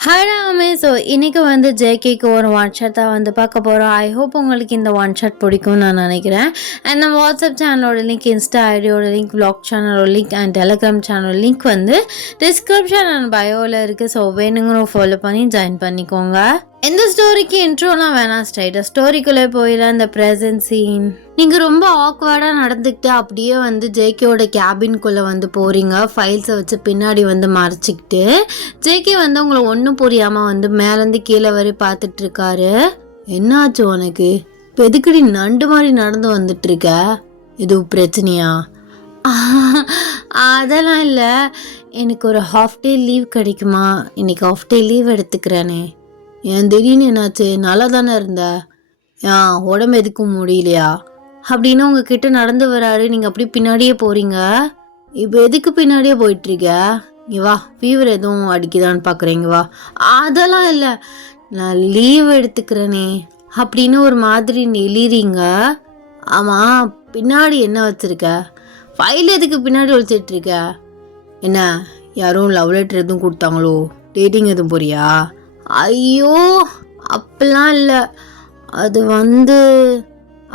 ஹராமே so இன்றைக்கி வந்து ஜேகேக்கு ஒரு ஒன் ஷாட் தான் வந்து பார்க்க போகிறோம். ஐ ஹோப் உங்களுக்கு இந்த ஒன் ஷாட் பிடிக்கும்னு நான் நினைக்கிறேன். அண்ட் நம்ம வாட்ஸ்அப் சேனலோட லிங்க், இன்ஸ்டா ஐடியோட லிங்க், வ்ளாக் சேனலோட link and Telegram channel link வந்து டிஸ்கிரிப்ஷன் அண்ட் பயோவில் இருக்குது. ஸோ வேணுங்கிற ஃபாலோ பண்ணி ஜாயின் பண்ணிக்கோங்க. எந்த ஸ்டோரிக்கு இன்ட்ரோலாம் வேணாம், ஸ்ட்ரைட்டாக ஸ்டோரிக்குள்ளே போயிடல. இந்த ப்ரெசன்ட் சீன் நீங்கள் ரொம்ப ஆக்வர்டாக நடந்துக்கிட்டு அப்படியே வந்து ஜேகேயோட கேபின்குள்ளே வந்து போகிறீங்க. ஃபைல்ஸை வச்சு பின்னாடி வந்து மறைச்சிக்கிட்டு ஜேகே வந்து உங்களை ஒன்றும் புரியாமல் வந்து மேலேருந்து கீழே வரை பார்த்துட்ருக்காரு. என்னாச்சு உனக்கு? இப்போ எதுக்கடி நண்டு மாதிரி நடந்து வந்துட்டுருக்க? இது பிரச்சனையா? அதெல்லாம் இல்லை, எனக்கு ஒரு ஹாஃப் டே லீவ் கிடைக்குமா? இன்னைக்கு ஹாஃப் டே லீவ் எடுத்துக்கிறேனே. ஏன் திடீர்னு என்னாச்சு? நல்லா தானே இருந்த? உடம்பு எதுக்கும் முடியலையா அப்படின்னு உங்ககிட்ட நடந்து வராரு. நீங்கள் அப்படி பின்னாடியே போகிறீங்க. இப்போ எதுக்கு பின்னாடியே போயிட்டுருக்க? இங்கே வா, ஃபீவர் எதுவும் அடிக்குதான்னு பார்க்குறீங்க வா. அதெல்லாம் இல்லை, நான் லீவ் எடுத்துக்கிறேனே அப்படின்னு ஒரு மாதிரி நெளிறீங்க. ஆமாம், பின்னாடி என்ன வச்சுருக்க? ஃபைல் எதுக்கு பின்னாடி வச்சுட்ருக்க? என்ன, யாரும் லவ் லெட்டர் எதுவும் கொடுத்தாங்களோ? டேட்டிங் எதுவும் போறியா? ஐயோ அப்படிலாம் இல்லை. அது வந்து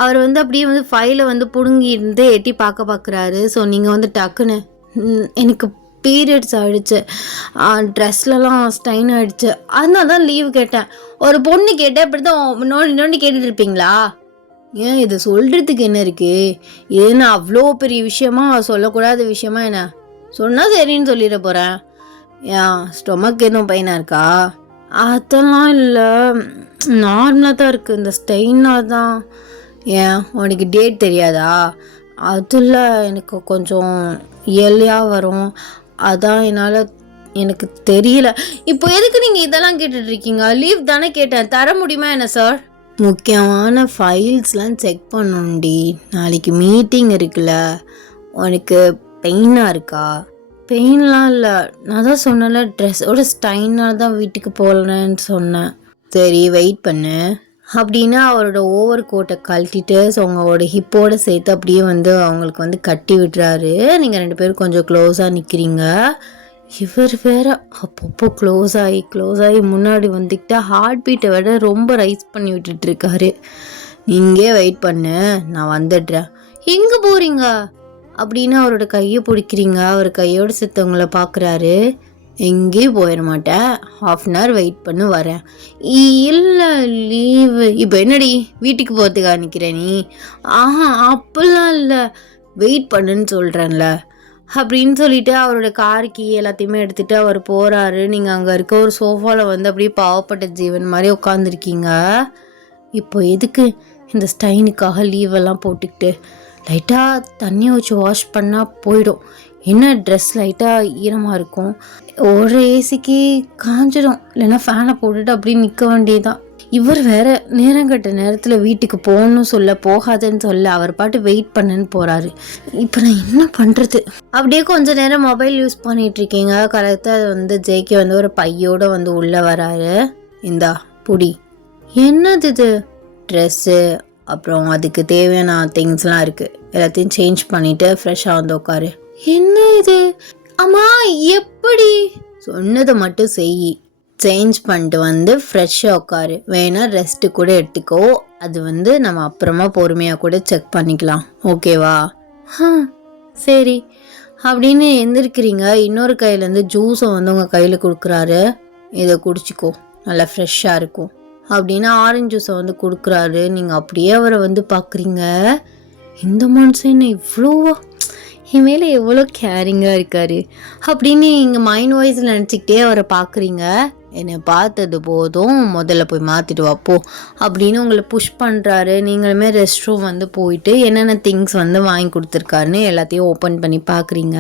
அவர் வந்து அப்படியே வந்து ஃபைலை வந்து பிடுங்கி இருந்து எட்டி பார்க்குறாரு. ஸோ நீங்கள் வந்து டக்குன்னு எனக்கு பீரியட்ஸ் ஆகிடுச்சு, ட்ரெஸ்லலாம் ஸ்டைன் ஆகிடுச்சு, அதனால தான் லீவ் கேட்டேன். ஒரு பொண்ணு கேட்டேன் இப்படி தான் நோண்டி நோண்டி கேட்டுட்டு இருப்பீங்களா? ஏன் இதை சொல்கிறதுக்கு என்ன இருக்குது? இது நான் அவ்வளோ பெரிய விஷயமா, சொல்லக்கூடாத விஷயமா? என்ன சொன்னால் சரின்னு சொல்லிட போகிறேன். ஏன் ஸ்டொமக் எதுவும் பெயினாக இருக்கா? அதெல்லாம் இல்லை, நார்மலாக தான் இருக்குது, இந்த ஸ்டெயினாக தான். ஏன் உனக்கு டேட் தெரியாதா? அதில் எனக்கு கொஞ்சம் இயர்லியாக வரும், அதான் என்னால் எனக்கு தெரியல. இப்போ எதுக்கு நீங்கள் இதெல்லாம் கேட்டுட்ருக்கீங்க? லீவ் தானே கேட்டேன், தர முடியுமா என்ன சார்? முக்கியமான ஃபைல்ஸ்லாம் செக் பண்ணணும்டி, நாளைக்கு மீட்டிங் இருக்குல்ல. உனக்கு பெயினாக இருக்கா? பெயின்லாம் இல்லை, நான் தான் சொன்னேன்ல ட்ரெஸ்ஸோட ஸ்டைனாக தான் வீட்டுக்கு போகலன்னு சொன்னேன். சரி வெயிட் பண்ணு அப்படின்னு அவரோட ஓவர் கோட்டை கழட்டிட்டு உங்களோட ஹிப்போட சேர்த்து அப்படியே வந்து அவங்களுக்கு வந்து கட்டி விட்டுறாரு. நீங்கள் ரெண்டு பேரும் கொஞ்சம் க்ளோஸாக நிற்கிறீங்க. இவர் வேற அப்பப்போ க்ளோஸ் ஆகி முன்னாடி வந்துக்கிட்டா ஹார்ட் பீட்டை விட ரொம்ப ரைஸ் பண்ணி விட்டுட்ருக்காரு. நீங்கள் வெயிட் பண்ணு, நான் வந்துடுறேன். எங்கே போகிறீங்க அப்படின்னு அவரோட கையை பிடிக்கிறீங்க. அவர் கையோடு சித்தவங்களை பார்க்குறாரு. எங்கேயும் போயிட மாட்டேன், ½ வெயிட் பண்ணு வரேன். இல்லை லீவு. இப்போ என்னடி வீட்டுக்கு போகிறதுக்காக நிற்கிறேன் நீ? அப்பெல்லாம் இல்லை, வெயிட் பண்ணுன்னு சொல்கிறேன்ல அப்படின்னு சொல்லிட்டு அவரோட கார் கீ எல்லாத்தையுமே எடுத்துகிட்டு அவர் போகிறாரு. நீங்கள் அங்கே இருக்க ஒரு சோஃபாவில் வந்து அப்படியே பாவப்பட்ட ஜீவன் மாதிரி உட்காந்துருக்கீங்க. இப்போ எதுக்கு இந்த ஸ்டைனுக்காக லீவெல்லாம் போட்டுக்கிட்டு? லைட்டாக தண்ணியை வச்சு வாஷ் பண்ணால் போயிடும். என்ன ட்ரெஸ் லைட்டாக ஈரமாக இருக்கும், ஒரு ஏசிக்கு காஞ்சிடும். இல்லைன்னா ஃபேனை போட்டுட்டு அப்படியே நிற்க வேண்டியதுதான். இவர் வேற நேரங்கட்ட நேரத்தில் வீட்டுக்கு போகணும்னு சொல்ல, போகாதுன்னு சொல்ல, அவர் பாட்டு வெயிட் பண்ணுன்னு போகிறாரு. இப்போ நான் என்ன பண்ணுறது? அப்படியே கொஞ்சம் நேரம் மொபைல் யூஸ் பண்ணிகிட்ருக்கீங்க. கரெக்டாக அது வந்து ஜேகே வந்து ஒரு பையோடு வந்து உள்ளே வராரு. இந்தா புடி. என்னது இது? ட்ரெஸ்ஸு, அப்புறம் அதுக்கு தேவையான திங்ஸ்லாம் இருக்குது, எல்லாத்தையும் சேஞ்ச் பண்ணிவிட்டு ஃப்ரெஷ்ஷாக வந்து உட்காரு. என்ன இது? அம்மா எப்படி? சொன்னதை மட்டும் செய். சேஞ்ச் பண்ணிட்டு வந்து ஃப்ரெஷ்ஷாக உட்காரு. வேணா ரெஸ்ட்டு கூட எடுத்துக்கோ, அது வந்து நம்ம அப்புறமா பொறுமையாக கூட செக் பண்ணிக்கலாம், ஓகேவா? சரி அப்படின்னு எந்திரிக்கிறீங்க. இன்னொரு கையிலேருந்து ஜூஸை வந்து உங்கள் கையில் கொடுக்குறாரு. இதை குடிச்சிக்கோ, நல்லா ஃப்ரெஷ்ஷாக இருக்கும் அப்படின்னு ஆரஞ்சு ஜூஸை வந்து கொடுக்குறாரு. நீங்கள் அப்படியே அவரை வந்து பார்க்குறீங்க. இந்த மனுஷன் இவ்வளோவா, என் மேலே எவ்வளோ கேரிங்காக இருக்கார் அப்படின்னு நீங்கள் மைண்ட் வாய்ஸில் நினச்சிக்கிட்டே அவரை பார்க்குறீங்க. என்னை பார்த்தது போதும், முதல்ல போய் மாற்றிட்டு வாப்போ அப்படின்னு உங்களை புஷ் பண்ணுறாரு. நீங்களுமே ரெஸ்ட் ரூம் வந்து போயிட்டு என்னென்ன திங்ஸ் வந்து வாங்கி கொடுத்துருக்காருன்னு எல்லாத்தையும் ஓப்பன் பண்ணி பார்க்குறீங்க.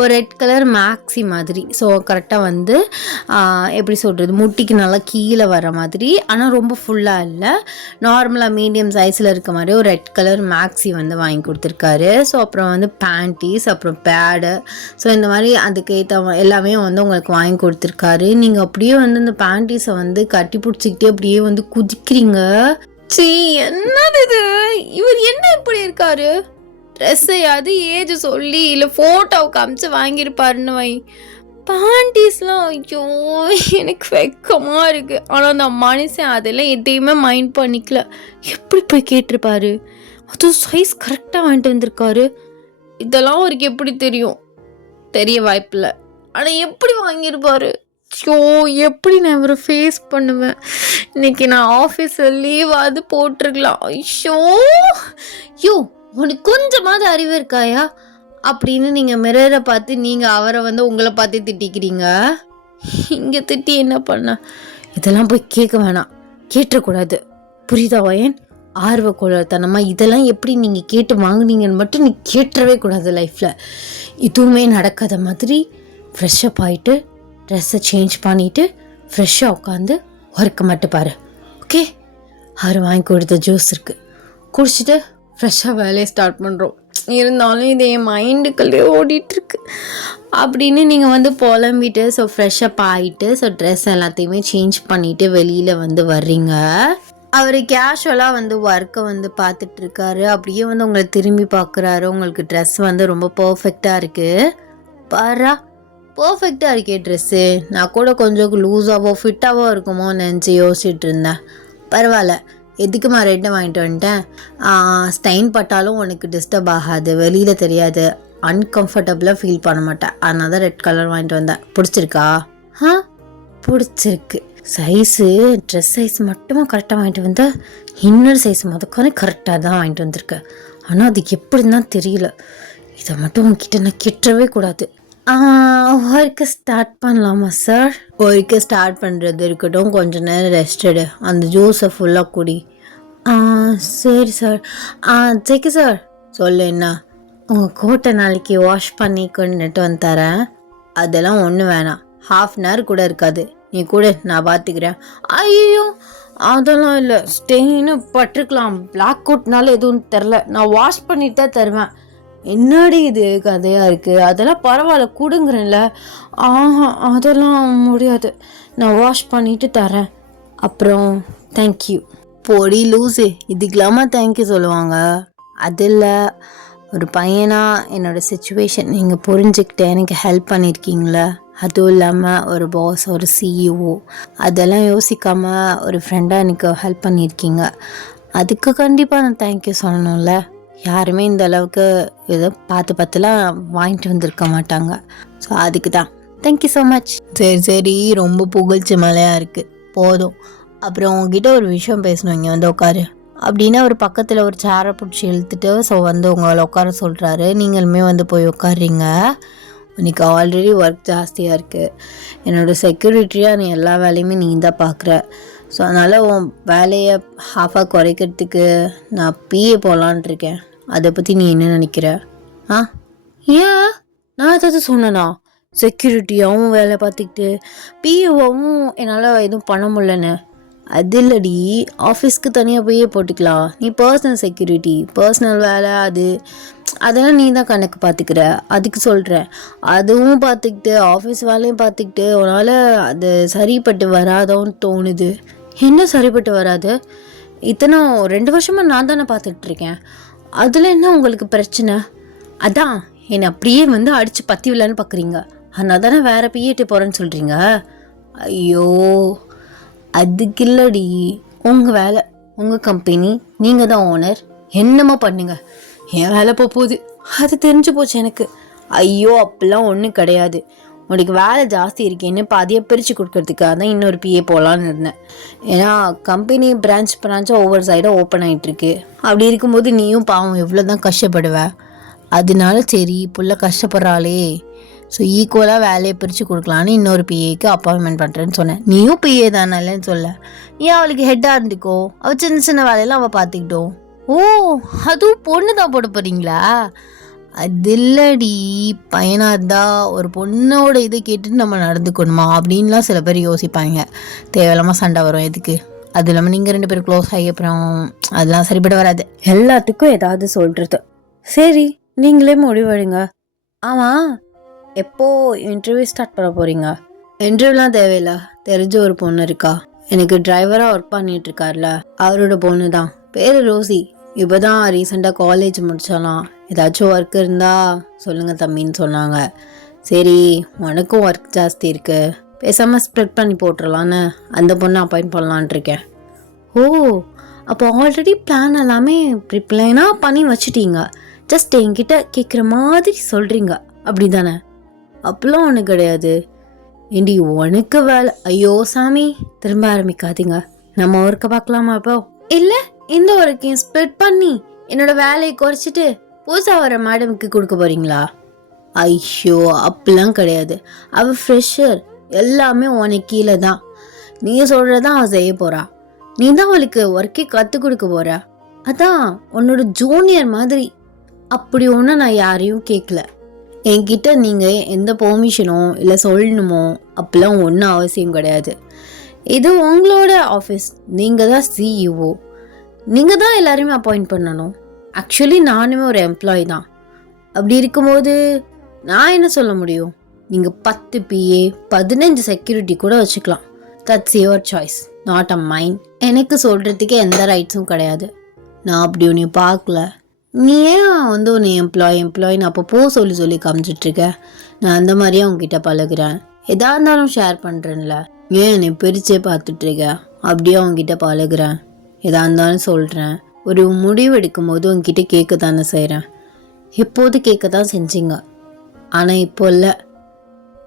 ஒரு ரெட் கலர் மேக்ஸி மாதிரி, ஸோ கரெக்டாக வந்து எப்படி சொல்கிறது, முட்டிக்கு நல்லா கீழே வர மாதிரி, ஆனால் ரொம்ப ஃபுல்லாக இல்லை, நார்மலாக மீடியம் சைஸில் இருக்க மாதிரி ஒரு ரெட் கலர் மேக்ஸி வந்து வாங்கி கொடுத்துருக்காரு. ஸோ அப்புறம் வந்து பேண்டீஸ், அப்புறம் பேடு, ஸோ இந்த மாதிரி அதுக்கேற்ற எல்லாமே வந்து உங்களுக்கு வாங்கி கொடுத்துருக்காரு. நீங்கள் அப்படியே வந்து இந்த பேண்டீஸை வந்து கட்டி பிடிச்சிக்கிட்டே அப்படியே வந்து குதிக்கிறீங்க. சீ, என்னது இது? இவர் என்ன இப்படி இருக்காரு? ட்ரெஸ்ஸையாவது ஏஜ் சொல்லி இல்லை ஃபோட்டோவுக்கு அமிச்சு வாங்கியிருப்பாருன்னு வை, பேண்டீஸ்லாம் ஐயோ எனக்கு வெக்கமாக இருக்குது. ஆனால் அந்த மனுஷன் அதெல்லாம் எதையுமே மைண்ட் பண்ணிக்கல. எப்படி போய் கேட்டிருப்பாரு? அதுவும் சைஸ் கரெக்டாக வாங்கிட்டு வந்திருக்காரு. இதெல்லாம் அவருக்கு எப்படி தெரியும்? தெரிய வாய்ப்பில்லை. ஆனால் எப்படி வாங்கியிருப்பாரு? ஷோ எப்படி நான் இவரை ஃபேஸ் பண்ணுவேன்? இன்னைக்கு நான் ஆஃபீஸில் லீவாவது போட்டிருக்கலாம். ஐயோ யோ உனக்கு கொஞ்சமாவது அறிவு இருக்காயா அப்படின்னு நீங்கள் மிரரை பார்த்து நீங்கள் அவரை உங்களை பார்த்து திட்டிக்கிறீங்க. இங்கே திட்டி என்ன பண்ண? இதெல்லாம் போய் கேட்க வேணாம், கேட்டக்கூடாது. புரியுதா வயன்? ஆர்வக்கோளத்தனமாக இதெல்லாம் எப்படி நீங்கள் கேட்டு வாங்குனீங்கன்னு மட்டும் நீ கேட்டுறவே கூடாது லைஃப்பில். எதுவுமே நடக்காத மாதிரி ஃப்ரெஷ்ஷப் ஆகிட்டு ட்ரெஸ்ஸை சேஞ்ச் பண்ணிவிட்டு ஃப்ரெஷ்ஷாக உட்காந்து ஒர்க்கை மட்டும் பாரு. ஓகே? அவர் வாங்கி கொடுத்த ஜூஸ் இருக்குது, குடிச்சிட்டு ஃப்ரெஷ்ஷாக வேலையை ஸ்டார்ட் பண்ணுறோம். இருந்தாலும் இது என் மைண்டுக்குள்ளே ஓடிட்டுருக்கு அப்படின்னு நீங்கள் புலம்பிட்டு ஸோ ஃப்ரெஷ்ஷப் ஆகிட்டு ஸோ ட்ரெஸ் எல்லாத்தையுமே சேஞ்ச் பண்ணிவிட்டு வெளியில் வர்றீங்க. அவர் கேஷுவலாக ஒர்க்கை பார்த்துட்ருக்காரு. அப்படியே உங்களை திரும்பி பார்க்குறாரு. உங்களுக்கு ட்ரெஸ் ரொம்ப பர்ஃபெக்டாக இருக்குது. பாரா பர்ஃபெக்டாக இருக்கே ட்ரெஸ்ஸு. நான் கூட கொஞ்சம் லூஸாவோ ஃபிட்டாவோ இருக்குமோ நினச்சி யோசிச்சுட்டு இருந்தேன். பரவாயில்ல, எதுக்குமா ரெட்டை வாங்கிட்டு வந்துட்டேன். ஸ்டைன் பட்டாலும் உனக்கு டிஸ்டர்ப் ஆகாது, வெளியில் தெரியாது, அன்கம்ஃபர்டபுளாக ஃபீல் பண்ண மாட்டேன். அதனால தான் ரெட் கலர் வாங்கிட்டு வந்தேன். பிடிச்சிருக்கா? பிடிச்சிருக்கு. சைஸு ட்ரெஸ் சைஸ் மட்டுமா கரெக்டாக வாங்கிட்டு வந்தேன், இன்னர் சைஸ் முதக்கானே கரெக்டாக தான் வாங்கிட்டு வந்திருக்கேன். ஆனால் அதுக்கு எப்படின்னு தான் தெரியல. இதை மட்டும் உங்ககிட்ட நான் கிட்டவே கூடாது. ஒர்க்கு ஸ்டார்ட் பண்ணலாமா சார்? ஒர்க்கு ஸ்டார்ட் பண்ணுறது இருக்கட்டும், கொஞ்சம் நேரம் ரெஸ்டடு. அந்த ஜூஸை ஃபுல்லாக குடி. சரி சார். செக்கு சார் சொல்லு. என்ன உங்கள் கோட்டை நாளைக்கு வாஷ் பண்ணி கொண்டுட்டு வந்து தரேன். அதெல்லாம் ஒன்றும் வேணாம், 1/2 கூட இருக்காது. நீ கூட நான் பார்த்துக்கிறேன். ஐயோ அதெல்லாம் இல்லை, ஸ்டெயின்னு பட்டிருக்கலாம். பிளாக் கோட்னால எதுவும் தெரில, நான் வாஷ் பண்ணிட்டு தான் தருவேன். என்னடி இது கதையாக இருக்குது? அதெல்லாம் பரவாயில்ல கொடுங்குறேன்ல. அதெல்லாம் முடியாது, நான் வாஷ் பண்ணிவிட்டு தரேன். அப்புறம் தேங்க்யூ. பொடி லூஸு, இதுக்கெல்லாமா தேங்க்யூ சொல்லுவாங்க? அது இல்லை, ஒரு பையனாக என்னோடய சிச்சுவேஷன் நீங்கள் புரிஞ்சுக்கிட்டு எனக்கு ஹெல்ப் பண்ணியிருக்கீங்களே. அதுவும் இல்லாமல் ஒரு பாஸ், ஒரு சிஇஓ, அதெல்லாம் யோசிக்காமல் ஒரு ஃப்ரெண்டாக எனக்கு ஹெல்ப் பண்ணியிருக்கீங்க. அதுக்கு கண்டிப்பாக நான் தேங்க்யூ சொல்லணும்ல. யாருமே இந்த அளவுக்கு இதை பார்த்துலாம் வாங்கிட்டு வந்திருக்க மாட்டாங்க. ஸோ அதுக்கு தான் தேங்க்யூ ஸோ மச். சரி ரொம்ப புகழ்ச்சி மலையாக இருக்குது, போதும். அப்புறம் உங்ககிட்ட ஒரு விஷயம் பேசணும், இங்கே உட்காரு அப்படின்னா ஒரு பக்கத்தில் ஒரு சேரை பிடிச்சி இழுத்துட்டு ஸோ உங்களை உட்கார சொல்கிறாரு. நீங்களுமே போய் உட்காடுறீங்க. இன்னைக்கு ஆல்ரெடி ஒர்க் ஜாஸ்தியாக இருக்குது. என்னோடய செக்யூரிட்டியாக நீ எல்லா வேலையுமே நீ தான் பார்க்குற. ஸோ அதனால் உன் வேலையை ஹாஃபாக குறைக்கிறதுக்கு நான் பிஏ போகலான்ட்டு இருக்கேன். அதை பற்றி நீ என்ன நினைக்கிற? ஏன் நான் ஏதாவது சொன்னேனா? செக்யூரிட்டியாகவும் வேலை பார்த்துக்கிட்டு பிஏவாகவும் என்னால் எதுவும் பண்ண முடியலன்னு. அது இல்லடி, ஆஃபீஸ்க்கு தனியாக பிஏ போட்டுக்கலாம். நீ பர்சனல் செக்யூரிட்டி, பர்சனல் வேலை, அதெல்லாம் நீ தான் கணக்கு பார்த்துக்கிற. அதுக்கு சொல்கிறேன். அதுவும் பார்த்துக்கிட்டு ஆஃபீஸ் வேலையும் பார்த்துக்கிட்டு உன்னால் அது சரிப்பட்டு வராதோன்னு தோணுது. என்ன சரிப்பட்டு வராது? இத்தனை 2 வருஷமாக நான் தானே பார்த்துட்ருக்கேன். அதில் என்ன உங்களுக்கு பிரச்சனை? அதான் என்னை அப்படியே அடித்து பற்றி விடலான்னு பார்க்குறீங்க. அதனால் தானே வேறு பிஏட்டு போகிறேன்னு சொல்கிறீங்க. ஐயோ அதுக்கு இல்லடி, உங்கள் வேலை, உங்கள் கம்பெனி, நீங்கள் தான் ஓனர், என்னமோ பண்ணுங்க. என் வேலை போகுது, அது தெரிஞ்சு போச்சு எனக்கு. ஐயோ அப்படிலாம் ஒன்றும் கிடையாது. உனக்கு வேலை ஜாஸ்தி இருக்கேன்னு பாதியாக பிரித்து கொடுக்கறதுக்காக தான் இன்னொரு பிஏ போகலான்னு இருந்தேன். ஏன்னா கம்பெனி பிரான்ச்சாக ஒவ்வொரு சைடாக ஓப்பன் ஆகிட்டுருக்கு. அப்படி இருக்கும்போது நீயும் பாவம் எவ்வளோ தான் கஷ்டப்படுவ. அதனால சரி புள்ள கஷ்டப்படுறாளே, ஸோ ஈக்குவலாக வேலையை பிரித்து கொடுக்கலான்னு இன்னொரு பிஏக்கு அப்பாயின்மெண்ட் பண்ணுறேன்னு சொன்னேன். நீயும் பிஏ தானேன்னு சொல்ல, நீ அவளுக்கு ஹெட்டாக இருந்துக்கோ, அவள் சின்ன சின்ன வேலையெல்லாம் அவள் பார்த்துக்கிட்டோம். ஓ அதுவும் பொண்ணு தான் போட போகிறீங்களா? அது இல்லடி, பையனாக இருந்தால் ஒரு பொண்ணோட இதை கேட்டுட்டு நம்ம நடந்துக்கணுமா அப்படின்லாம் சில பேர் யோசிப்பாங்க. தேவையில்லாமல் சண்டை வரும் எதுக்கு? அது இல்லாமல் நீங்கள் 2 பேரும் க்ளோஸ் ஆகி அப்புறம் அதெல்லாம் சரிப்பட வராது. எல்லாத்துக்கும் ஏதாவது சொல்கிறது. சரி நீங்களே முடிவெடுங்க. ஆமாம், எப்போது இன்டர்வியூ ஸ்டார்ட் பண்ண போகிறீங்க? இன்டர்வியூலாம் தேவையில்ல, தெரிஞ்ச ஒரு பொண்ணு இருக்கா, எனக்கு டிரைவராக ஒர்க் பண்ணிகிட்ருக்கார்ல, அவரோட பொண்ணு தான், பேர் ரோசி. இப்போ தான் ரீசெண்டாக காலேஜ் முடிச்சாலாம். ஏதாச்சும் ஒர்க் இருந்தால் சொல்லுங்கள் தம்பின்னு சொன்னாங்க. சரி, உனக்கும் ஒர்க் ஜாஸ்தி இருக்கு, பேசாமல் ஸ்ப்ரெட் பண்ணி போட்டுடலான்னு அந்த பொண்ணை அப்பாயிண்ட் பண்ணலான் இருக்கேன். ஓ, அப்போ ஆல்ரெடி பிளான் எல்லாமே ப்ரிப்ளைனாக பண்ணி வச்சுட்டீங்க, ஜஸ்ட் என்கிட்ட கேட்குற மாதிரி சொல்கிறீங்க அப்படி தானே? அப்பெல்லாம் ஒன்று கிடையாது. ஏண்டி உனக்கு வேலை? ஐயோ சாமி, திரும்ப ஆரம்பிக்காதீங்க. நம்ம ஒர்க்கை பார்க்கலாமா இப்போ? இல்லை, இந்த ஒர்க்கையும் ஸ்ப்ளிட் பண்ணி என்னோட வேலையை குறைச்சிட்டு புதுசாக வர மேடமுக்கு கொடுக்க போறீங்களா? ஐயோ, அப்படிலாம் கிடையாது. அவள் ஃப்ரெஷர், எல்லாமே உனக்கு கீழே தான். நீ சொல்கிறதான் அவள் செய்ய போகிறா. நீ தான் அவளுக்கு ஒர்க்கே கற்றுக் கொடுக்க போற. அதான் உன்னோட ஜூனியர் மாதிரி. அப்படி ஒன்றும் நான் யாரையும் கேட்கல. என்கிட்ட நீங்கள் எந்த பெர்மிஷனோ இல்லை சொல்லணுமோ அப்படிலாம் ஒன்றும் அவசியம் கிடையாது. இது உங்களோட ஆஃபீஸ், நீங்கள் தான் சிஇஓ, நீங்கள் தான் எல்லாருமே அப்பாயிண்ட் பண்ணணும். ஆக்சுவலி நானுமே ஒரு எம்ப்ளாயி தான். அப்படி இருக்கும்போது நான் என்ன சொல்ல முடியும்? நீங்கள் 10 PA 15 செக்யூரிட்டி கூட வச்சுக்கலாம். That's your choice, not a mine. எனக்கு சொல்கிறதுக்கு எந்த ரைட்ஸும் கிடையாது. நான் அப்படி உன்னை பார்க்கல. நீ ஏன் வந்து உன்னை எம்ப்ளாயின்னு அப்போ சொல்லி காமிச்சிட்ருக்க? நான் அந்த மாதிரியே உங்ககிட்ட பழகுறேன், எதா இருந்தாலும் ஷேர் பண்ணுறேன்ல. ஏன் என்னை பிரிச்சே பார்த்துட்ருக்க? அப்படியே உங்ககிட்ட பழகுறேன், எதா இருந்தாலும் சொல்கிறேன். ஒரு முடிவு எடுக்கும் போது உங்ககிட்ட கேட்க தானே செய்கிறேன். எப்போது கேட்க தான் செஞ்சீங்க, ஆனால் இப்போ இல்லை.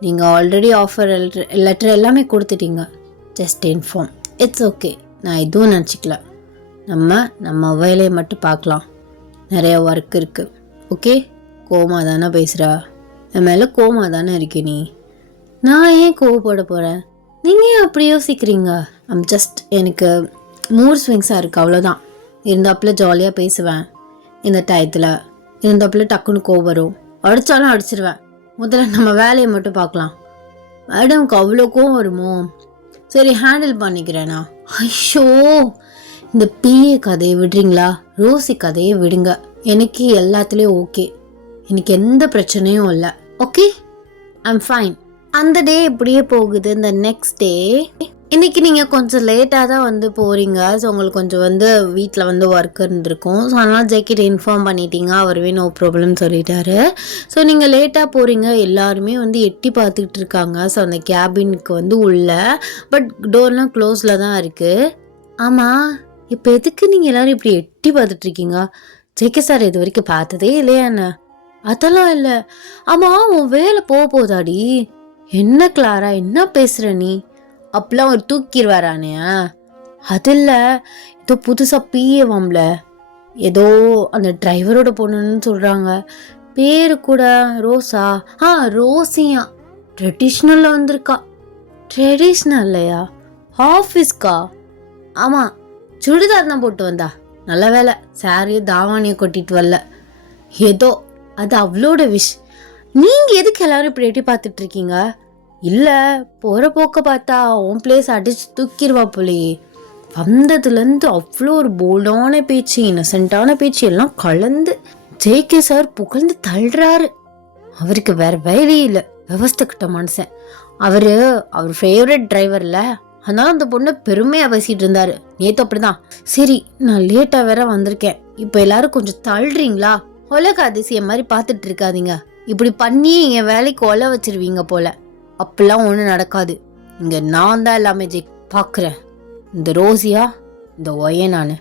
நீங்கள் ஆல்ரெடி ஆஃபர் லெட்டர் எல்லாமே கொடுத்துட்டீங்க. Just inform, it's okay. நான் எதுவும் நினச்சிக்கல. நம்ம வேலையை மட்டும் பார்க்கலாம். நிறைய ஒர்க் இருக்குது. ஓகே, கோமா தானே பேசுகிறா? என் மேலே கோமா தானே இருக்கே நீ. நான் ஏன் கோவப்பட போகிறேன்? நீங்கள் ஏன் அப்படி யோசிக்கிறீங்க? எனக்கு மூட் ஸ்விங்ஸாக இருக்குது, அவ்வளோதான். இருந்தாப்புல ஜாலியாக பேசுவேன், இந்த டயத்தில் இருந்தாப்புல டக்குன்னு கோவம் வரும். அடித்தாலும் அடிச்சிருவேன். முதல்ல நம்ம வேலையை மட்டும் பார்க்கலாம். மேடம்க்கு அவ்வளோ கோவம் வருமோ? சரி, ஹேண்டில் பண்ணிக்கிறேண்ணா. ஐயோ, இந்த பிஏ கதையை விடுறீங்களா? ரோசி கதையை விடுங்க. எனக்கு எல்லாத்துலேயும் ஓகே, எனக்கு எந்த பிரச்சனையும் இல்லை. Okay, I'm fine. அந்த டே இப்படியே போகுது. இந்த நெக்ஸ்ட் டே, இன்னைக்கு நீங்கள் கொஞ்சம் லேட்டாக தான் வந்து போகிறீங்க. ஸோ உங்களுக்கு கொஞ்சம் வந்து வீட்டில் வந்து ஒர்க் இருந்திருக்கும். ஸோ அதனால் ஜெக்கிட்ட இன்ஃபார்ம் பண்ணிட்டீங்க, அவருவே நோ ப்ராப்ளம் சொல்லிட்டாரு. ஸோ நீங்கள் லேட்டாக போகிறீங்க, எல்லாருமே வந்து எட்டி பார்த்துக்கிட்டு இருக்காங்க. ஸோ அந்த கேபினுக்கு வந்து உள்ள, பட் டோர்லாம் க்ளோஸில் தான் இருக்குது. ஆமாம், இப்போ எதுக்கு நீங்கள் எல்லோரும் இப்படி எட்டி பார்த்துட்ருக்கீங்க? ஜெகே சார் இது வரைக்கும் பார்த்ததே இல்லையா என்ன? அதெல்லாம் இல்லை. ஆமாம், உன் வேலை போதாடி? என்ன கிளாரா, என்ன பேசுகிற நீ? அப்பெல்லாம் ஒரு தூக்கிடுவாரானே? அது இல்லை, ஏதோ புதுசாக பிஏவாம்ல, ஏதோ அந்த டிரைவரோட பொண்ணுன்னு சொல்கிறாங்க. பேரு கூட ரோஸா? ரோசியா. ட்ரெடிஷ்னலில் வந்திருக்கா. ட்ரெடிஷ்னல்லையா? ஆஃபீஸ்க்கா? ஆமாம், சுடிதார் தான் போட்டு வந்தா. நல்ல வேலை சாரியும் தாவானியை கொட்டிட்டு வரல. ஏதோ அது அவளோட விஷ். நீங்கள் எதுக்கு எல்லாரும் இப்படி எட்டி பார்த்துட்டு இருக்கீங்க? இல்லை, போகிற போக்க பார்த்தா உன் பிளேஸ் அடிச்சு தூக்கிடுவா போலையே. வந்ததுலேருந்து அவ்வளோ ஒரு போல்டான பேச்சு, இன்னசென்ட்டான பேச்சு எல்லாம் கலந்து ஜேகே சார் புகழ்ந்து தள்ளுறாரு. அவருக்கு வேற வேலையே இல்லை, விவஸ்தக்கிட்ட மனுஷன். அவர் ஃபேவரட் டிரைவரில், அதனால அந்த பொண்ணை பெருமையாக பேசிகிட்டு இருந்தாரு. நேற்று அப்படிதான். சரி, நான் லேட்டாக வேற வந்திருக்கேன், இப்போ எல்லாரும் கொஞ்சம் தள்ளுறீங்களா? உலக அதிசயம் மாதிரி பார்த்துட்டு இருக்காதீங்க. இப்படி பண்ணி என் வேலைக்கு ஒல வச்சிருவீங்க போல. அப்படிலாம் ஒன்றும் நடக்காது. இங்கே நான் தான் எல்லாமே பார்க்குறேன். இந்த ரோசியா, இந்த ஒயனானு.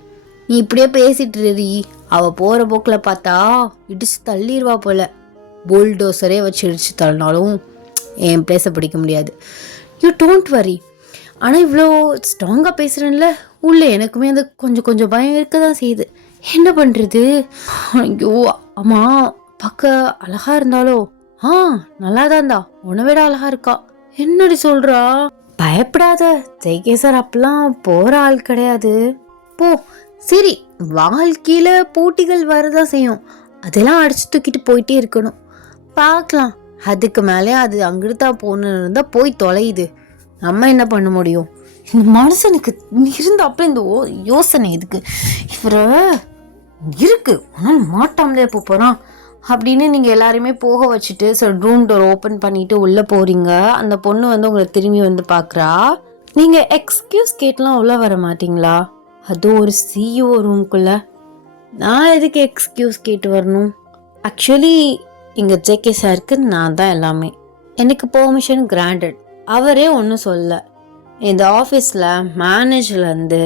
நீ இப்படியே பேசிட்டு இருடி. அவள் போகிற போக்கில் பார்த்தா இடிச்சு தள்ளிடுவா போல. புல்டோசரே வச்சு இடிச்சு தள்ளினாலும் என் பேச பிடிக்க முடியாது. You don't worry. ஆனால் இவ்வளோ ஸ்ட்ராங்காக பேசுகிறேன்ல, உள்ள எனக்குமே அந்த கொஞ்சம் பயம் இருக்க தான் செய்யுது. என்ன பண்ணுறது? ஐயோ, அம்மா பார்க்க அழகா இருந்தாலோ? நல்லா தான்டா, உன்னை விட அழகா இருக்கா. என்னடி சொல்றா? பயப்படாத, ஜெய்கே சார் அப்பெல்லாம் போற ஆள் கிடையாது. போ. சரி, வாழ்க்கையில போட்டிகள் வரதான் செய்யும், அதெல்லாம் அடிச்சு தூக்கிட்டு போயிட்டே இருக்கணும். பார்க்கலாம். அதுக்கு மேலே அது அங்கிட்டு தான் போகணுன்னு இருந்தா போய் தொலையுது. நம்ம என்ன பண்ண முடியும்? இந்த மனுஷனுக்கு இருந்த அப்ப இந்த யோசனை எதுக்கு? இவரை இருக்கு, ஆனால் மாட்டாமலே போறான் அப்படின்னு நீங்கள் எல்லாருமே போக வச்சுட்டு ரூம் டோர் ஓப்பன் பண்ணிட்டு உள்ளே போறீங்க. அந்த பொண்ணு வந்து உங்களை திரும்பி வந்து பார்க்குறா. நீங்கள் எக்ஸ்கியூஸ் கேட்லாம் உள்ளே வர மாட்டீங்களா? அதுவும் ஒரு சிஇஓ ரூம்குள்ள. நான் எதுக்கு எக்ஸ்கியூஸ் கேட்டு வரணும்? ஆக்சுவலி இங்கே ஜேகே சாருக்கு நான் தான் எல்லாமே. எனக்கு பெர்மிஷன் கிராண்டட். அவரே ஒன்றும் சொல்ல. இந்த ஆஃபீஸில் மேனேஜர்லேருந்து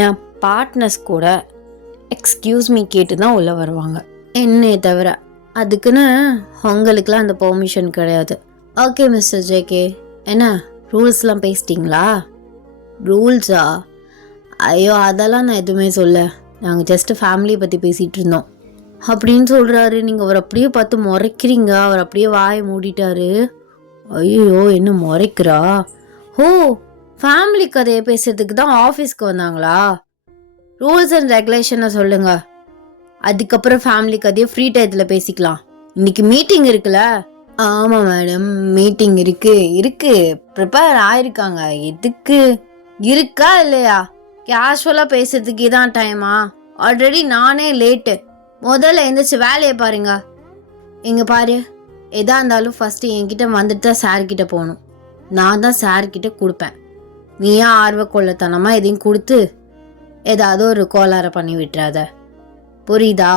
என் பார்ட்னர்ஸ் கூட எக்ஸ்கியூஸ் மீ கேட்டு தான் உள்ளே வருவாங்க, என்னைய தவிர. அதுக்குன்னு உங்களுக்குலாம் அந்த பெர்மிஷன் கிடையாது. ஓகே மிஸ்டர் ஜேகே, என்ன ரூல்ஸ்லாம் பேசிட்டிங்களா? ரூல்ஸா? ஐயோ அதெல்லாம் நான் எதுவுமே சொல்ல, நாங்கள் ஜஸ்ட்டு ஃபேமிலியை பற்றி பேசிகிட்டு இருந்தோம் அப்படின்னு சொல்கிறாரு. நீங்கள் அவர் அப்படியே பார்த்து முறைக்கிறீங்க. அவர் அப்படியே வாயை மூடிட்டாரு. ஐயோ என்ன முறைக்கிறா? ஓ, ஃபேமிலி கதையை பேசுறதுக்கு தான் ஆஃபீஸ்க்கு வந்தாங்களா? ரூல்ஸ் அண்ட் ரெகுலேஷனை சொல்லுங்க, அதுக்கப்புறம் ஃபேமிலி கதையை ஃப்ரீ டயத்தில் பேசிக்கலாம். இன்னைக்கு மீட்டிங் இருக்குல்ல? ஆமாம் மேடம், மீட்டிங் இருக்கு ப்ரிப்பேர் ஆயிருக்காங்க. எதுக்கு? இருக்கா இல்லையா? கேஷுவலாக பேசுறதுக்கு இதான் டைமா? ஆல்ரெடி நானே லேட்டு. முதல்ல எந்திரிச்சு வேலையை பாருங்க. இங்கே பாரு, எதா இருந்தாலும் ஃபஸ்ட்டு என்கிட்ட வந்துட்டு தான் சார்கிட்ட போகணும். நான் தான் சார்கிட்ட கொடுப்பேன். நீ ஏன் ஆர்வக்கொள்ளத்தனமாக எதையும் கொடுத்து ஏதாவது ஒரு கோளாறை பண்ணி விட்டுறாத, புரியுதா?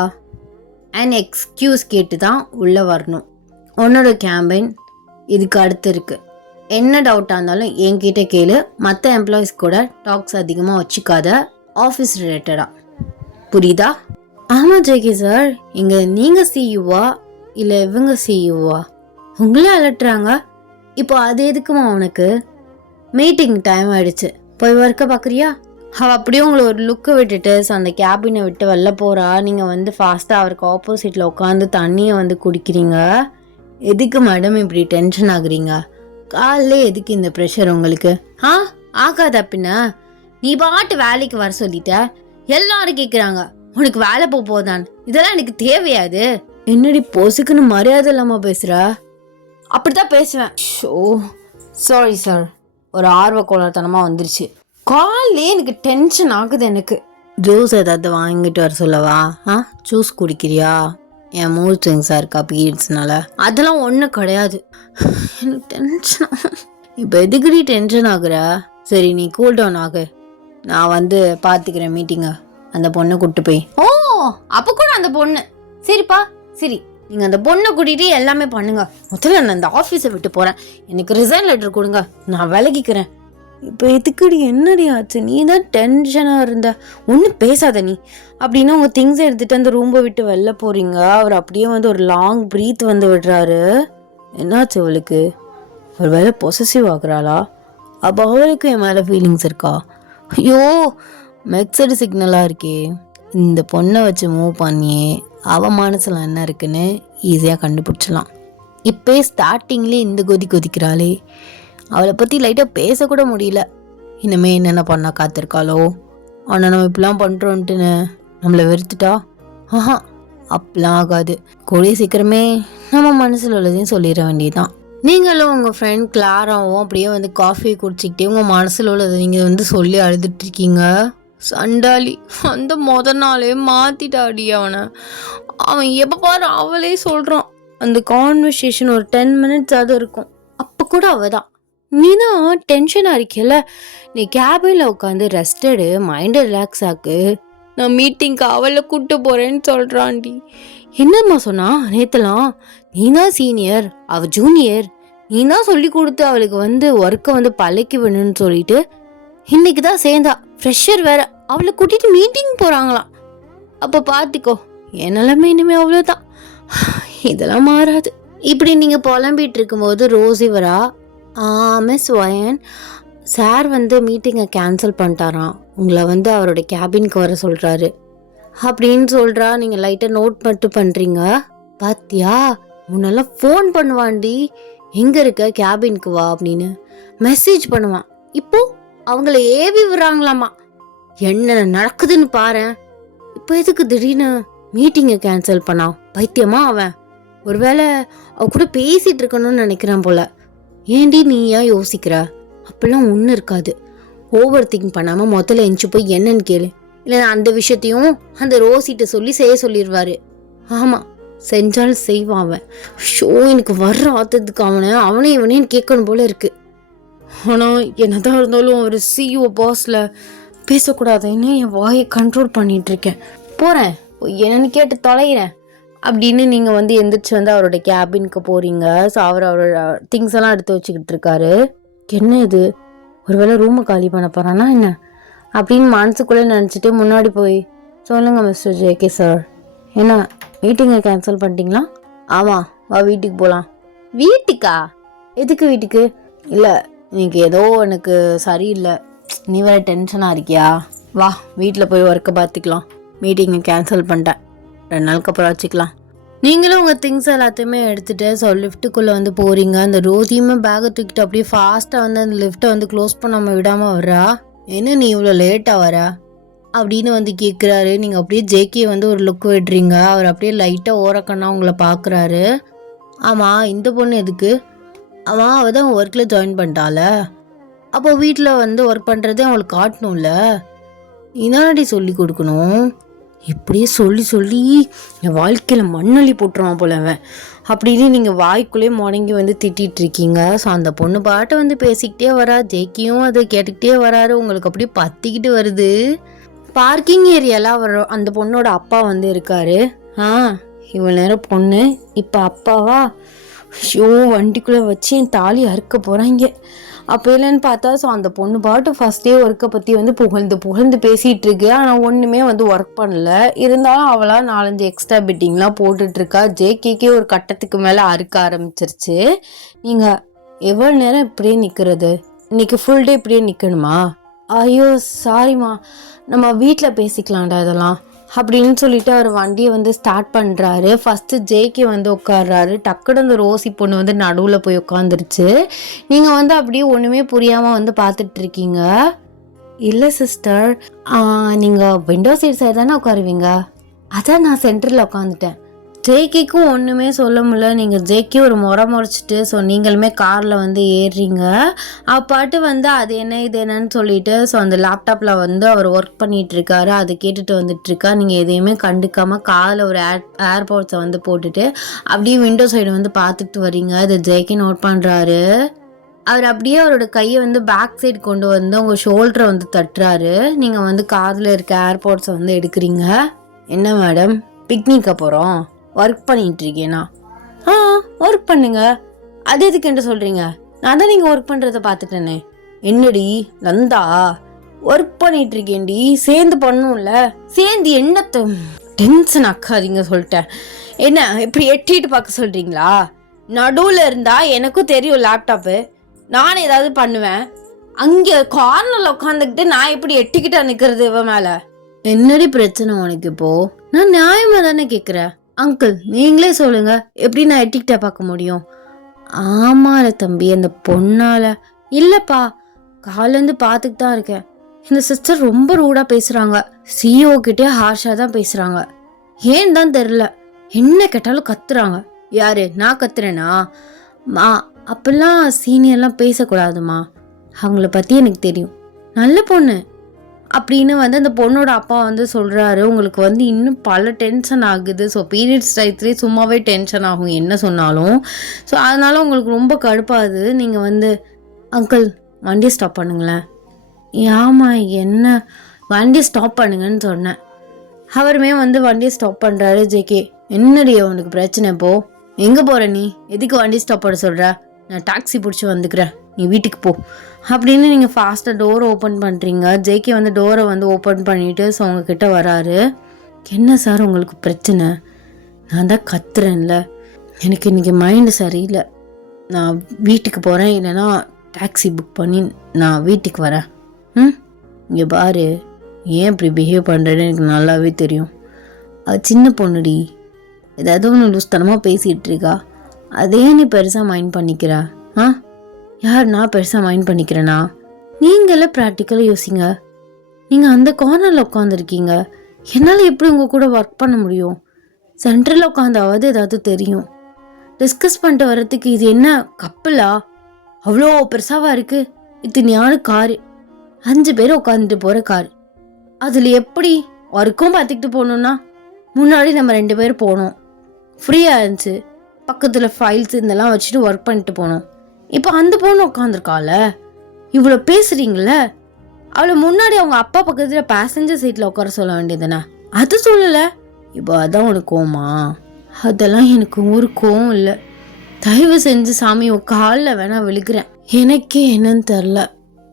அண்ட் எக்ஸ்கியூஸ் கேட்டு தான் உள்ளே வரணும். உன்னோட கேம்பெயின் இதுக்கு அடுத்து இருக்குது. என்ன டவுட்டாக இருந்தாலும் என்கிட்ட கேளு. மற்ற எம்ப்ளாயிஸ் கூட டாக்ஸ் அதிகமாக வச்சுக்காத, ஆஃபீஸ் ரிலேட்டடாக, புரியுதா? ஆமாம் ஜேகே சார். இங்கே நீங்கள் சிஇஓவா இல்லை இவங்க சிஇஓவா? உங்களே அலட்டுறாங்க. இப்போ அது எதுக்குமா உனக்கு? மீட்டிங் டைம் ஆயிடுச்சு, போய் ஒர்க்கை பார்க்குறியா? அவள் அப்படியே உங்களை ஒரு லுக்கை விட்டுட்டு அந்த கேபினை விட்டு வெளில போகிறா. நீங்கள் ஃபாஸ்ட்டாக அவருக்கு ஆப்போசிட்டில் உட்காந்து தண்ணியை குடிக்கிறீங்க. எதுக்கு மேடம் இப்படி டென்ஷன் ஆகுறீங்க? காலையிலே எதுக்கு இந்த ப்ரெஷர் உங்களுக்கு? ஆகாத பின்ன. நீ பாட்டு வேலைக்கு வர சொல்லிட்ட, எல்லாரும் கேட்குறாங்க உனக்கு வேலை போதான். இதெல்லாம் எனக்கு தேவையாது. என்னடி பொசுக்குன்னு மரியாதை இல்லாமல் பேசுகிற? அப்படித்தான் பேசுவேன். ஷோ சாரி சார், ஒரு ஆர்வ கோளாறுத்தனமாக வந்துருச்சு. காலையே எனக்கு டென்ஷன் ஆகுது. எனக்கு ஜூஸ் ஏதாவது வாங்கிட்டு வர சொல்லவா? ஜூஸ் குடிக்கிறியா? என் மூட் ஸ்விங்ஸாக இருக்கா பீரியட்ஸ்னால? அதெல்லாம் ஒன்றும் கிடையாது. எனக்கு டென்ஷன். இப்போ எதுக்குடி டென்ஷன் ஆகுற? சரி நீ கூல் டவுன் ஆகு, நான் பார்த்துக்கிறேன் மீட்டிங்கை. அந்த பொண்ணை கூப்பிட்டு போய். ஓ, அப்போ கூட அந்த பொண்ணு? சரிப்பா சரி, நீங்கள் அந்த பொண்ணை கூட்டிகிட்டு எல்லாமே பண்ணுங்க. முதல்ல நான் அந்த ஆஃபீஸை விட்டு போகிறேன். எனக்கு ரிசைன் லெட்டர் கொடுங்க, நான் விலகிக்கிறேன். இப்போ எதுக்குடி? என்னடி ஆச்சு? நீ தான் டென்ஷனாக இருந்த. ஒன்றும் பேசாத நீ. அப்படின்னா உங்கள் திங்ஸை எடுத்துகிட்டு அந்த ரூம்பை விட்டு வெளில போகிறீங்க. அவர் அப்படியே ஒரு லாங் ப்ரீத் விடுறாரு. என்னாச்சு அவளுக்கு? ஒரு வேளை பொசசிவ் ஆகுறாளா? அப்போ அவளுக்கு என் மேலே ஃபீலிங்ஸ் இருக்கா? ஐயோ மிக்சடு சிக்னலாக இருக்கே. இந்த பொண்ணை வச்சு மூவ் பண்ணியே அவன் மனசில் என்ன இருக்குன்னு ஈஸியாக கண்டுபிடிச்சலாம். இப்போ ஸ்டார்டிங்லேயே இந்த கொதிக்கிறாளே, அவளை பற்றி லைட்டாக பேசக்கூட முடியல. இனிமேல் என்னென்ன பண்ணா காத்திருக்காளோ? ஆனால் நம்ம இப்படிலாம் பண்ணுறோன்ட்டுன்னு நம்மளை வெறுத்துட்டா? அப்படிலாம் ஆகாது. கூடிய சீக்கிரமே நம்ம மனசில் உள்ளதையும் சொல்லிட வேண்டியதுதான். நீங்களும் உங்கள் ஃப்ரெண்ட் கிளாராவும் அப்படியே காஃபி குடிச்சிக்கிட்டே உங்கள் மனசில் உள்ளதை நீங்கள் சொல்லி அழுதுட்ருக்கீங்க. சண்டாளி அந்த நாளே மாற்றிட்டாடி அவனை. அவன் எப்போ பாரு அவளே சொல்கிறான். அந்த கான்வர்சேஷன் ஒரு 10 minutes அது இருக்கும். அப்போ கூட அவள் தான், நீ தான் டென்ஷனாக இருக்கல, நீ கேபினில் உட்காந்து ரெஸ்டடு, மைண்டை ரிலாக்ஸ் ஆக்கு, நான் மீட்டிங்க்கு அவளை கூப்பிட்டு போகிறேன்னு சொல்கிறான்டி. என்னம்மா சொன்னா நேற்றுலாம்? நீ தான் சீனியர், அவள் ஜூனியர், நீ தான் சொல்லி கொடுத்து அவளுக்கு ஒர்க்கை பழக்கி வேணும்னு சொல்லிட்டு இன்னைக்கு தான் சேர்ந்தா. ஃப்ரெஷர் வேற, அவளை கூட்டிகிட்டு மீட்டிங் போகிறாங்களாம். அப்போ பார்த்துக்கோ, என் நிலைமை இனிமே அவ்வளோதான். இதெல்லாம் மாறாது. இப்படி நீங்கள் புலம்பிகிட்டு இருக்கும்போது ரோசி வரா. மிஸ் வயன் சார் மீட்டிங்கை கேன்சல் பண்ணிட்டாராம், உங்களை அவரோட கேபினுக்கு வர சொல்கிறாரு அப்படின்னு சொல்கிறா. நீங்கள் லைட்டாக நோட் மட்டும் பண்ணுறீங்க. பாத்தியா, முன்னெல்லாம் ஃபோன் பண்ணுவான்டி, எங்கே இருக்க கேபினுக்கு வா அப்படின்னு மெசேஜ் பண்ணுவான். இப்போ அவங்கள ஏவி விடுறாங்களாமா. என்ன நடக்குதுன்னு பாரு. இப்போ எதுக்கு திடீர்னு மீட்டிங்கை கேன்சல் பண்ணா? பைத்தியமா அவன்? ஒருவேளை அவ கூட பேசிட்டு இருக்கணும்னு நினைக்கிறான் போல. ஏண்டி நீ ஏன் யோசிக்கிற? அப்படிலாம் ஒன்றும் இருக்காது. ஓவர் திங்க் பண்ணாமல் முதல்ல எஞ்சி போய் என்னன்னு கேளு. இல்லை அந்த விஷயத்தையும் அந்த ரோசிட்ட செய்ய சொல்லிடுவாரு. ஆமாம், செஞ்சாலும் செய்வான் அவன். ஷோ, எனக்கு வர்ற ஆத்ததுக்கு அவனே இவனேன்னு கேட்கணும் போல இருக்கு. ஆனால் என்னதான் இருந்தாலும் அவர் சிஇஓ பாஸில் பேசக்கூடாதுன்னு என் வாயை கண்ட்ரோல் பண்ணிட்டு இருக்கேன். போகிறேன், என்னன்னு கேட்டு தொலைகிறேன். அப்படின்னு நீங்கள் வந்து எந்திரிச்சு வந்து அவரோட கேபினுக்கு போகிறீங்க. ஸோ அவரோட திங்ஸ் எல்லாம் எடுத்து வச்சுக்கிட்டு இருக்காரு. என்ன இது, ஒருவேளை ரூமை காலி பண்ண போகிறானா என்ன அப்படின்னு மனசுக்குள்ளே நினச்சிட்டு முன்னாடி போய், சொல்லுங்கள் மிஸ்டர் ஜேகே சார், என்ன மீட்டிங்கை கேன்சல் பண்ணிட்டீங்களா? ஆமாம், வா வீட்டுக்கு போகலாம். வீட்டுக்கா? எதுக்கு வீட்டுக்கு? இல்லை, இன்னைக்கு ஏதோ எனக்கு சரியில்லை, நீ வேறு டென்ஷனாக இருக்கியா, வா வீட்டில் போய் ஒர்க்கை பார்த்துக்கலாம், மீட்டிங்கை கேன்சல் பண்ணிட்டேன், 2 நாளுக்கு அப்புறம் வச்சுக்கலாம். நீங்களும் உங்கள் திங்ஸ் எல்லாத்தையுமே எடுத்துகிட்டு ஸோ லிஃப்ட்டுக்குள்ளே வந்து போகிறீங்க. அந்த ரோதியுமே பேக்கை தூக்கிட்டு அப்படியே ஃபாஸ்ட்டாக வந்து அந்த லிஃப்ட்டை வந்து க்ளோஸ் பண்ணாமல் விடாமல் வர்றா. என்ன நீ இவ்வளோ லேட்டாக வர அப்படின்னு வந்து கேட்குறாரு. நீங்கள் அப்படியே ஜேகே வந்து ஒரு லுக் விடுறீங்க. அவர் அப்படியே லைட்டாக ஓரக்கண்ணா உங்களை பார்க்குறாரு. ஆமாம், இந்த பொண்ணு எதுக்கு? ஆமாம், அவள் தான் ஒர்க்கில் ஜாயின் பண்ணிட்டால, அப்போ வீட்டில் வந்து ஒர்க் பண்ணுறதே அவங்களுக்கு காட்டணும்ல, இதானடி சொல்லி கொடுக்கணும். இப்படியே சொல்லி சொல்லி என் வாழ்க்கையில் மண்ணள்ளி போட்டுருவான் போல அவன் அப்படின்னு நீங்கள் வாய்க்குள்ளேயே முடங்கி வந்து திட்டிகிட்டு இருக்கீங்க. ஸோ அந்த பொண்ணு பாட்டை வந்து பேசிக்கிட்டே வரா. ஜேக்கியும் அதை கேட்டுக்கிட்டே வராரு. உங்களுக்கு அப்படியே பற்றிக்கிட்டு வருது. பார்க்கிங் ஏரியாவில் அவர் அந்த பொண்ணோட அப்பா வந்து இருக்காரு. இவ்வளோ நேரம் பொண்ணு, இப்போ அப்பாவா? ஷோ, வண்டிக்குள்ளே வச்சு என் தாலி அறுக்க போகிறாங்க. அப்போ இல்லைன்னு பார்த்தா ஸோ அந்த பொண்ணு பாட்டு ஃபஸ்ட்டே ஒர்க்கை பற்றி வந்து புகழ்ந்து பேசிகிட்டு இருக்கு. ஆனால் ஒன்றுமே வந்து ஒர்க் பண்ணல. இருந்தாலும் அவளாக 4-5 எக்ஸ்ட்ரா பிட்டிங்லாம் போட்டுட்ருக்கா. ஜேகேக்கே ஒரு கட்டத்துக்கு மேலே அறுக்க ஆரம்பிச்சிருச்சு. நீங்கள் எவ்வளோ நேரம் இப்படியே நிற்கிறது? இன்றைக்கி ஃபுல் டே இப்படியே நிற்கணுமா? ஐயோ சாரிம்மா, நம்ம வீட்டில் பேசிக்கலாம்டா இதெல்லாம் அப்படின்னு சொல்லிட்டு அவர் வண்டியை வந்து ஸ்டார்ட் பண்ணுறாரு. ஃபஸ்ட்டு ஜேகே வந்து உட்காடுறாரு. டக்குனு அந்த ரோசி பொண்ணு வந்து நடுவில் போய் உட்காந்துருச்சு. நீங்கள் வந்து அப்படியே ஒன்றுமே புரியாமல் வந்து பார்த்துட்ருக்கீங்க. இல்லை சிஸ்டர், நீங்கள் விண்டோ சைடு தானே உட்காருவீங்க? அதான் நான் சென்டரில் உட்காந்துட்டேன். ஜேகேக்கும் ஒன்றுமே சொல்ல முடியல. நீங்கள் ஜேகே ஒரு முறைச்சிட்டு ஸோ நீங்களுமே காரில் வந்து ஏறுறீங்க. அப்பாட்டு வந்து அது என்ன இது என்னன்னு சொல்லிட்டு ஸோ அந்த லேப்டாப்பில் வந்து அவர் ஒர்க் பண்ணிகிட்ருக்காரு. அதை கேட்டுட்டு வந்துட்டுருக்கா. நீங்கள் எதையுமே கண்டுக்காமல் காதில் ஒரு ஏர்போர்ட்ஸை வந்து போட்டுட்டு அப்படியே விண்டோ சைடு வந்து பார்த்துட்டு வரீங்க. அதை ஜேகே நோட் பண்ணுறாரு. அவர் அப்படியே அவரோட கையை வந்து பேக் சைடு கொண்டு வந்து உங்கள் ஷோல்டரை வந்து தட்டுறாரு. நீங்கள் வந்து காதில் இருக்க ஏர்போர்ட்ஸை வந்து எடுக்கிறீங்க. என்ன மேடம், பிக்னிக்கை போகிறோம், ஒர்க் பண்ணிட்டு இருக்கேனா? ஒர்க் பண்ணுங்க, அது எதுக்கு என்ன சொல்கிறீங்க? நான் தான் நீங்கள் ஒர்க் பண்ணுறத பார்த்துட்டேனே. என்னடி நந்தா, ஒர்க் பண்ணிட்டு இருக்கேன்டி, சேர்ந்து பண்ணும்ல. சேர்ந்து என்னத்தை டென்ஷன் ஆக்காதீங்க சொல்லிட்டேன். என்ன இப்படி எட்டிட்டு பார்க்க சொல்கிறீங்களா? நடுவில் இருந்தால் எனக்கும் தெரியும் லேப்டாப்பு, நானும் ஏதாவது பண்ணுவேன். அங்கே கார்னரில் உட்காந்துக்கிட்டு நான் எப்படி எட்டிக்கிட்டா நிற்கிறது இவன் மேலே? என்னடி பிரச்சனை உனக்கு இப்போ? நான் நியாயமாக தானே கேட்குறேன். அங்கிள் நீங்களே சொல்லுங்க, எப்படி நான் எட்டிக்கிட்ட பார்க்க முடியும்? ஆமால தம்பி, அந்த பொண்ணால. இல்லைப்பா, காலேருந்து பார்த்துக்கிட்டு தான் இருக்கேன். இந்த சிஸ்டர் ரொம்ப ரூடாக பேசுகிறாங்க. சிஓ கிட்டே ஹார்ஷாக தான் பேசுகிறாங்க. ஏன்னு தான் தெரில, என்ன கேட்டாலும் கத்துறாங்க. யாரு, நான் கத்துறேனா? அப்பெல்லாம் சீனியர்லாம் பேசக்கூடாதுமா, அவங்கள பற்றி எனக்கு தெரியும், நல்ல பொண்ணு அப்படின்னு வந்து அந்த பொண்ணோட அப்பா வந்து சொல்கிறாரு. உங்களுக்கு வந்து இன்னும் பல டென்ஷன் ஆகுது. ஸோ பீரியட்ஸ் டயத்துலேயே சும்மாவே டென்ஷன் ஆகும் என்ன சொன்னாலும். ஸோ அதனால் உங்களுக்கு ரொம்ப கடுப்பாகுது. நீங்கள் வந்து அங்கிள் வண்டியை ஸ்டாப் பண்ணுங்களேன். ஆமா, என்ன வண்டியை ஸ்டாப் பண்ணுங்கன்னு சொன்னேன். அவருமே வந்து வண்டியை ஸ்டாப் பண்ணுறாரு. ஜேகே, என்னடி உனக்கு பிரச்சனை இப்போ? எங்கே போகிற நீ? எதுக்கு வண்டி ஸ்டாப் பண்ண சொல்கிற? நான் டாக்ஸி பிடிச்சி வந்துக்கிறேன், நீ வீட்டுக்கு போ அப்படின்னு நீங்கள் ஃபாஸ்ட்டாக டோரை ஓப்பன் பண்ணுறீங்க. ஜேகே வந்து டோரை வந்து ஓப்பன் பண்ணிவிட்டு ஸோ உங்ககிட்ட வராரு. என்ன சார் உங்களுக்கு பிரச்சனை? நான் தான் கத்துறேன்ல, எனக்கு இன்றைக்கி மைண்டு சரியில்லை, நான் வீட்டுக்கு போகிறேன், இல்லைன்னா டாக்ஸி புக் பண்ணி நான் வீட்டுக்கு வரேன். இங்கே பாரு, ஏன் இப்படி பிஹேவ் பண்ணுறேன்னு எனக்கு நல்லாவே தெரியும். அது சின்ன பொண்ணுடி, ஏதாவது ஒன்று லூஸ்தனமாக பேசிகிட்டு இருக்கா, அதே நீ பெருசாக மைண்ட் பண்ணிக்கிற. யார் நான் பெருசாக மைண்ட் பண்ணிக்கிறேன்னா? நீங்களே ப்ராக்டிக்கலாக யோசிங்க. நீங்கள் அந்த கார்னரில் உட்காந்துருக்கீங்க, என்னால் எப்படி உங்கள் கூட ஒர்க் பண்ண முடியும்? சென்டரில் உட்காந்தாவது ஏதாவது தெரியும். டிஸ்கஸ் பண்ணிட்டு வர்றதுக்கு இது என்ன கப்பலா? அவ்வளோ பெருசாவாக இருக்குது. இத்தனையான காரு, 5 பேர் உட்காந்துட்டு போகிற கார். அதில் எப்படி ஒர்க்கும் பார்த்துக்கிட்டு போகணுன்னா? முன்னாடி நம்ம 2 பேர் போனோம், ஃப்ரீயாக இருந்துச்சு, பக்கத்தில் ஃபைல்ஸ் இதெல்லாம் வச்சுட்டு ஒர்க் பண்ணிட்டு போனோம். இப்போ அந்த பொண்ணு உட்காந்துருக்கால, இவ்வளோ பேசுகிறீங்களே, அவளை முன்னாடி அவங்க அப்பா பக்கத்தில் பேசஞ்சர் சீட்டில் உட்கார சொல்ல வேண்டியதுதானே? அது சொல்லலை. இப்போ அதான் உனக்கு கோமா? அதெல்லாம் எனக்கு ஒரு கோவம் இல்லை. தயவு செஞ்சு சாமி உன் காலில் வேணா விழுகிறேன். எனக்கே என்னன்னு தெரில,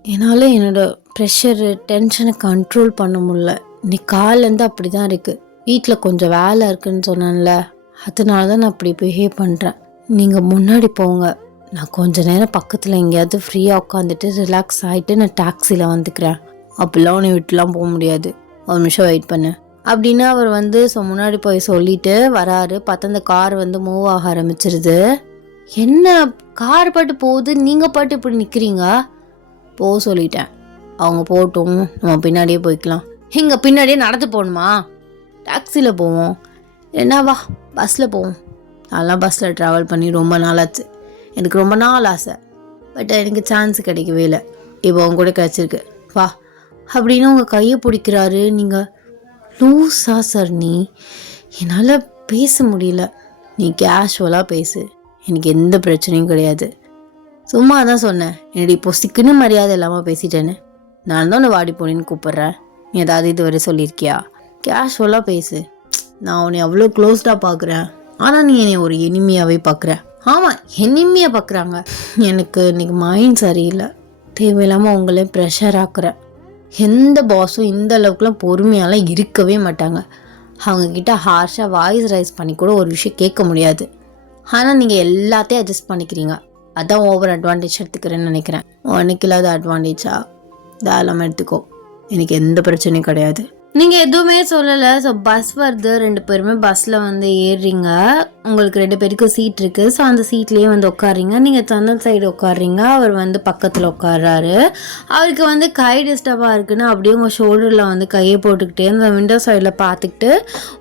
என்னால் என்னோட ப்ரெஷரு டென்ஷனை கண்ட்ரோல் பண்ண முடியல. இன்னைக்கு காலிலேருந்து அப்படி தான் இருக்குது. வீட்டில் கொஞ்சம் வேலை இருக்குன்னு சொன்னேன்ல, அதனால தான் நான் அப்படி பிஹேவ் பண்ணுறேன். நீங்கள் முன்னாடி போங்க, நான் கொஞ்ச நேரம் பக்கத்தில் எங்கேயாவது ஃப்ரீயாக உட்காந்துட்டு ரிலாக்ஸ் ஆகிட்டு நான் டாக்ஸியில் வந்துக்கிறேன். அப்படிலாம் உன்னை விட்டுலாம் போக முடியாது, ஒரு நிமிஷம் வெயிட் பண்ணு அப்படின்னு அவர் வந்து முன்னாடி போய் சொல்லிட்டு வராரு. பார்த்தா அந்த கார் வந்து மூவ் ஆக ஆரம்பிச்சிருது. என்ன கார் பாட்டு போகுது, நீங்கள் பாட்டு இப்படி நிற்கிறீங்க? போக சொல்லிட்டேன், அவங்க போட்டும், நம்ம பின்னாடியே போய்க்கலாம். இங்கே பின்னாடியே நடந்து போகணுமா? டாக்ஸியில் போவோம், என்னவா பஸ்ஸில் போவோம். அதெல்லாம் பஸ்ஸில் ட்ராவல் பண்ணி ரொம்ப நாளாச்சு. எனக்கு ரொம்ப நாள் ஆசை, பட் எனக்கு சான்ஸ் கிடைக்கவே இல்லை. இப்போ அவங்க கூட கிடச்சிருக்கு, வா அப்படின்னு உங்கள் கையை பிடிக்கிறாரு. நீங்கள் லூஸா சார் நீ? என்னால் பேச முடியல. நீ கேஷுவலாக பேசு, எனக்கு எந்த பிரச்சனையும் கிடையாது. சும்மா தான் சொன்னேன், என்னடி பொசிக்குன்னு மரியாதை இல்லாமல் பேசிட்டேன்னு. நான் தான் உன்னை வாடி போனேன்னு கூப்பிட்றேன், நீ ஏதாவது இதுவரை சொல்லியிருக்கியா? கேஷுவலாக பேசு. நான் உன்னை அவ்வளோ க்ளோஸ்டாக பார்க்குறேன், ஆனால் நீ என்னை ஒரு எனிமையாகவே பார்க்குற. ஆமாம், எனிமையாக பார்க்குறாங்க. எனக்கு இன்னைக்கு மைண்ட் சரியில்லை, தேவையில்லாமல் உங்களே ப்ரெஷர் ஆக்குறேன். எந்த பாஸும் இந்த அளவுக்குலாம் பொறுமையாலாம் இருக்கவே மாட்டாங்க. அவங்கக்கிட்ட ஹார்ஷாக வாய்ஸ் ரைஸ் பண்ணி கூட ஒரு விஷயம் கேட்க முடியாது. ஆனால் நீங்கள் எல்லாத்தையும் அட்ஜஸ்ட் பண்ணிக்கிறீங்க. அதான் ஓவர் அட்வான்டேஜ் எடுத்துக்கிறேன்னு நினைக்கிறேன். உனக்கு இல்லாத அட்வான்டேஜா தாராளமாக எடுத்துக்கோ, எனக்கு எந்த பிரச்சனையும் கிடையாது. நீங்கள் எதுவுமே சொல்லலை. ஸோ பஸ் வருது, 2 பேருமே பஸ்ஸில் வந்து ஏறுறீங்க. உங்களுக்கு 2 பேருக்கும் சீட் இருக்குது. ஸோ அந்த சீட்லேயே வந்து உட்காடுறீங்க. நீங்கள் ஜன்னல் சைடு உட்காடுறீங்க, அவர் வந்து பக்கத்தில் உட்காடுறாரு. அவருக்கு வந்து கை டிஸ்டர்பாக இருக்குன்னு அப்படியே உங்கள் ஷோல்டரில் வந்து கையை போட்டுக்கிட்டே அந்த விண்டோ சைடில் பார்த்துக்கிட்டு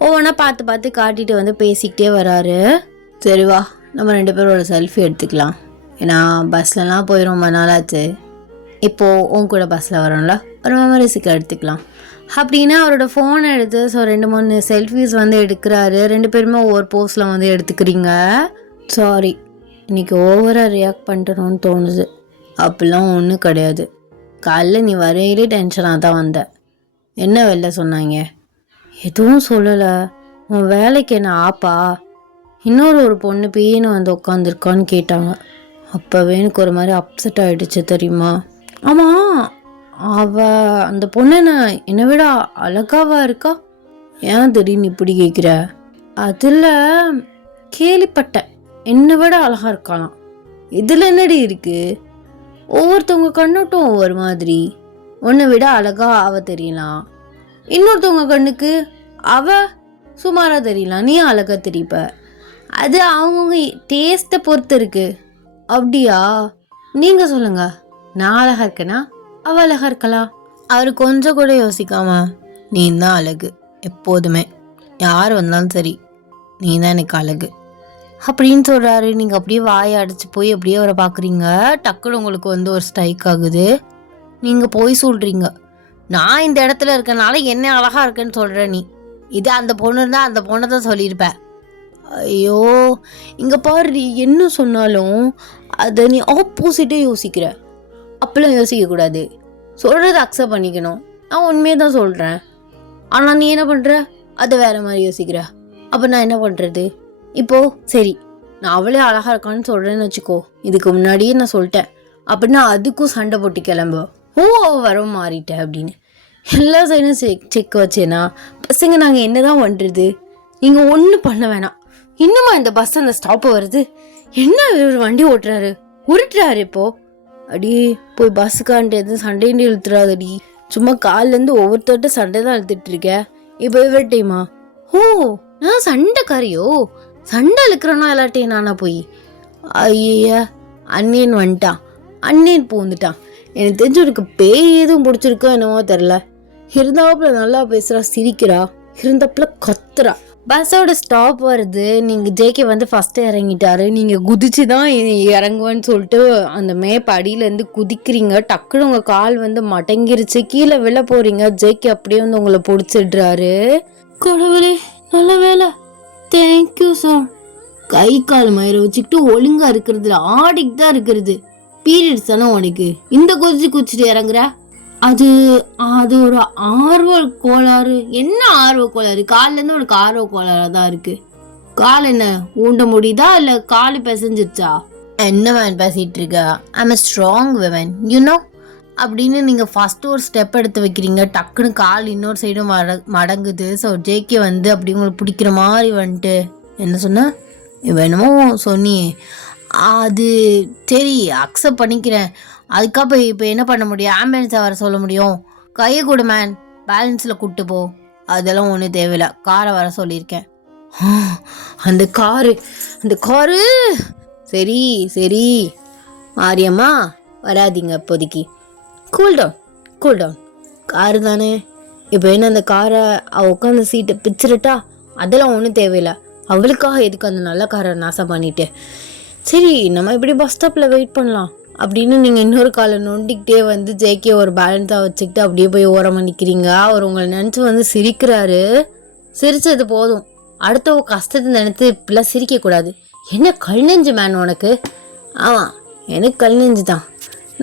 ஒவ்வொன்றா பார்த்து காட்டிட்டு வந்து பேசிக்கிட்டே வராரு. சரி வா, நம்ம 2 பேரும் ஒரு செல்ஃபி எடுத்துக்கலாம். ஏன்னா பஸ்லலாம் போய் ரொம்ப நாளாச்சு, இப்போது உன் கூட பஸ்ஸில் வரோம்ல, ஒரு மெமரிஸுக்கு எடுத்துக்கலாம் அப்படின்னு அவரோட ஃபோனை எடுத்து 2-3 செல்ஃபிஸ் வந்து எடுக்கிறாரு. 2 பேருமே ஒவ்வொரு போஸில் வந்து எடுத்துக்கிறீங்க. சாரி, இன்றைக்கி ஓவராக ரியாக்ட் பண்ணுறோன்னு தோணுது. அப்படிலாம் ஒன்றும் கிடையாது. காலைல நீ வரையிலே டென்ஷனாக தான் வந்த. என்ன வெளில சொன்னாங்க? எதுவும் சொல்லலை. உன் வேலைக்கு என்ன ஆப்பா? ஒரு பொண்ணு பேன்னு வந்து உட்காந்துருக்கான்னு கேட்டாங்க. அப்போவே எனக்கு ஒரு மாதிரி அப்செட் ஆகிடுச்சு தெரியுமா? ஆமாம், அந்த பொண்ணு என்னை விட அழகாவா இருக்கா? ஏன் திடீர்னு இப்படி கேட்குற? அதில் கேள்விப்பட்டேன், என்னை விட அழகாக இருக்கலாம். இதில் என்னடி இருக்குது? ஒவ்வொருத்தவங்க கண்ணோட்டம் ஒவ்வொரு மாதிரி. உன்னை விட அழகா அவ தெரியலாம், இன்னொருத்தவங்க கண்ணுக்கு அவ சுமாராக தெரியலாம், நீ அழகாக தெரியப்ப. அது அவங்கவுங்க டேஸ்ட்டை பொறுத்து இருக்கு. அப்படியா? நீங்கள் சொல்லுங்கள், நான் அழகாக இருக்கேனா அவள் அழகாக இருக்கலாம்? அவர் கொஞ்சம் கூட யோசிக்காம, நீ தான் அழகு, எப்போதுமே யார் வந்தாலும் சரி நீ தான் எனக்கு அழகு அப்படின்னு சொல்கிறாரு. நீங்கள் அப்படியே வாயை அடைச்சி போய் அப்படியே அவரை பார்க்குறீங்க. டக்குனு உங்களுக்கு வந்து ஒரு ஸ்ட்ரைக் ஆகுது. நீங்கள் போய் சொல்கிறீங்க, நான் இந்த இடத்துல இருக்கனால என்ன அழகாக இருக்கேன்னு சொல்கிறேன். நீ இது அந்த பொண்ணு இருந்தால் அந்த பொண்ணை தான் சொல்லியிருப்பேன். ஐயோ, இங்கே பாரு, என்ன சொன்னாலும் அதை நீ ஆப்போசிட்டே யோசிக்கிற. அப்பெல்லாம் யோசிக்கக்கூடாது, சொல்கிறத அக்செப்ட் பண்ணிக்கணும். நான் உண்மையை தான் சொல்கிறேன், ஆனால் நீ என்ன பண்ணுற, அதை வேறு மாதிரி யோசிக்கிற. அப்போ நான் என்ன பண்ணுறது? இப்போது சரி, நான் அவளே அழகாக இருக்கான்னு சொல்கிறேன்னு வச்சுக்கோ, இதுக்கு முன்னாடியே நான் சொல்லிட்டேன் அப்படின்னா அதுக்கும் சண்டை போட்டு கிளம்பு. வர மாறிட்டேன் அப்படின்னு எல்லா சைடும் செக் வச்சேன்னா பசங்க நாங்கள் என்ன தான் பண்ணுறது? நீங்கள் ஒன்றும் பண்ண வேணாம். இன்னுமா இந்த பஸ் அந்த ஸ்டாப்பு வருது? என்ன ஒரு வண்டி ஓட்டுறாரு, உருட்டுறாரு. இப்போது அடியே போய் பஸ்ஸுக்கான்ட்டு எதுவும் சண்டைன்னு இழுத்துறாதடி. சும்மா காலிலேருந்து ஒவ்வொருத்தர்கிட்ட சண்டை தான் இழுத்துட்டு இருக்க. இப்போ இவர்டையுமா? நான் சண்டைக்காரியோ? சண்டை இழுக்கிறேன்னா எல்லாட்டையும் நானா போய்? ஐயா, அண்ணியன் வந்துட்டான், அண்ணியன் பூந்துட்டான். எனக்கு தெரிஞ்சு உனக்கு பேய் எதுவும் பிடிச்சிருக்கோ என்னவோ தெரில. இருந்தாப்புல நல்லா பேசுகிறா, சிரிக்கிறா, இருந்தாப்புல கத்துறா. பஸ்ஸோட ஸ்டாப் வருது. நீங்கள் ஜேகே வந்து ஃபஸ்ட்டு இறங்கிட்டாரு. நீங்கள் குதிச்சு தான் இறங்குவேன்னு சொல்லிட்டு அந்த மேப் அடியிலேருந்து குதிக்கிறீங்க. டக்குனு உங்கள் கால் வந்து மடங்கிருச்சு, கீழே விழ போகிறீங்க. ஜேகே அப்படியே வந்து உங்களை பிடிச்சிடுறாரு. கடவுளே, நல்ல வேலை, தேங்க்யூ சார். கை கால் மயிரை வச்சுக்கிட்டு ஒழுங்காக இருக்கிறதுல ஆடிக்கு தான் இருக்கிறது. பீரியட்ஸ் தானே உனக்கு, இந்த குதிச்சுட்டு இறங்குற? அது ஒரு ஆர்வ கோளாறு. என்ன ஆர்வ கோளாறு? காலிலேருந்து உனக்கு ஆர்வ கோளாறாக தான் இருக்குது. கால் என்ன ஊண்ட முடியுதா இல்லை கால் பிசைஞ்சிருச்சா? என்ன மேன் பேசிட்டு இருக்க? ஐம் a ஸ்ட்ராங் woman அப்படின்னு நீங்கள் ஃபஸ்ட்டு ஒரு ஸ்டெப் எடுத்து வைக்கிறீங்க, டக்குன்னு கால் இன்னொரு சைடும் மடங்குது. ஸோ ஜேகே வந்து அப்படி உங்களுக்கு பிடிக்கிற மாதிரி வந்துட்டு என்ன சொன்ன? வேணுமோ சொன்னியே, அது சரி அக்செப்ட் பண்ணிக்கிறேன். அதுக்கப்புறம் இப்போ என்ன பண்ண முடியும்? ஆம்புலன்ஸை வர சொல்ல முடியும். கையை கொடு மேன், பேலன்ஸில் கூப்பிட்டு போ. அதெல்லாம் ஒன்றும் தேவையில்லை, காரை வர சொல்லியிருக்கேன். அந்த காரு சரி சரி மாரியம்மா வராதிங்க இப்போதைக்கு. கூல்டவுன் காரு தானே. இப்போ என்ன அந்த காரை உட்காந்து சீட்டை பிச்சிருட்டா? அதெல்லாம் ஒன்றும் தேவையில்லை. அவளுக்காக எதுக்கு அந்த நல்ல காரை நாசம் பண்ணிட்டு? சரி நம்ம இப்படி பஸ் ஸ்டாப்பில் வெயிட் பண்ணலாம் அப்படின்னு நீங்கள் இன்னொரு காலை நொண்டிக்கிட்டே வந்து ஜேகே ஒரு பேலன்ஸாக வச்சுக்கிட்டு அப்படியே போய் ஓரமாக நிற்கிறீங்க. அவர் உங்களை நினச்சி வந்து சிரிக்கிறாரு. சிரிச்சது போதும், அடுத்த கஷ்டத்தை நினைத்து இப்படிலாம் சிரிக்கக்கூடாது. என்ன கல் நெஞ்சு மேன் உனக்கு? ஆமாம், எனக்கு கல் நெஞ்சு தான்.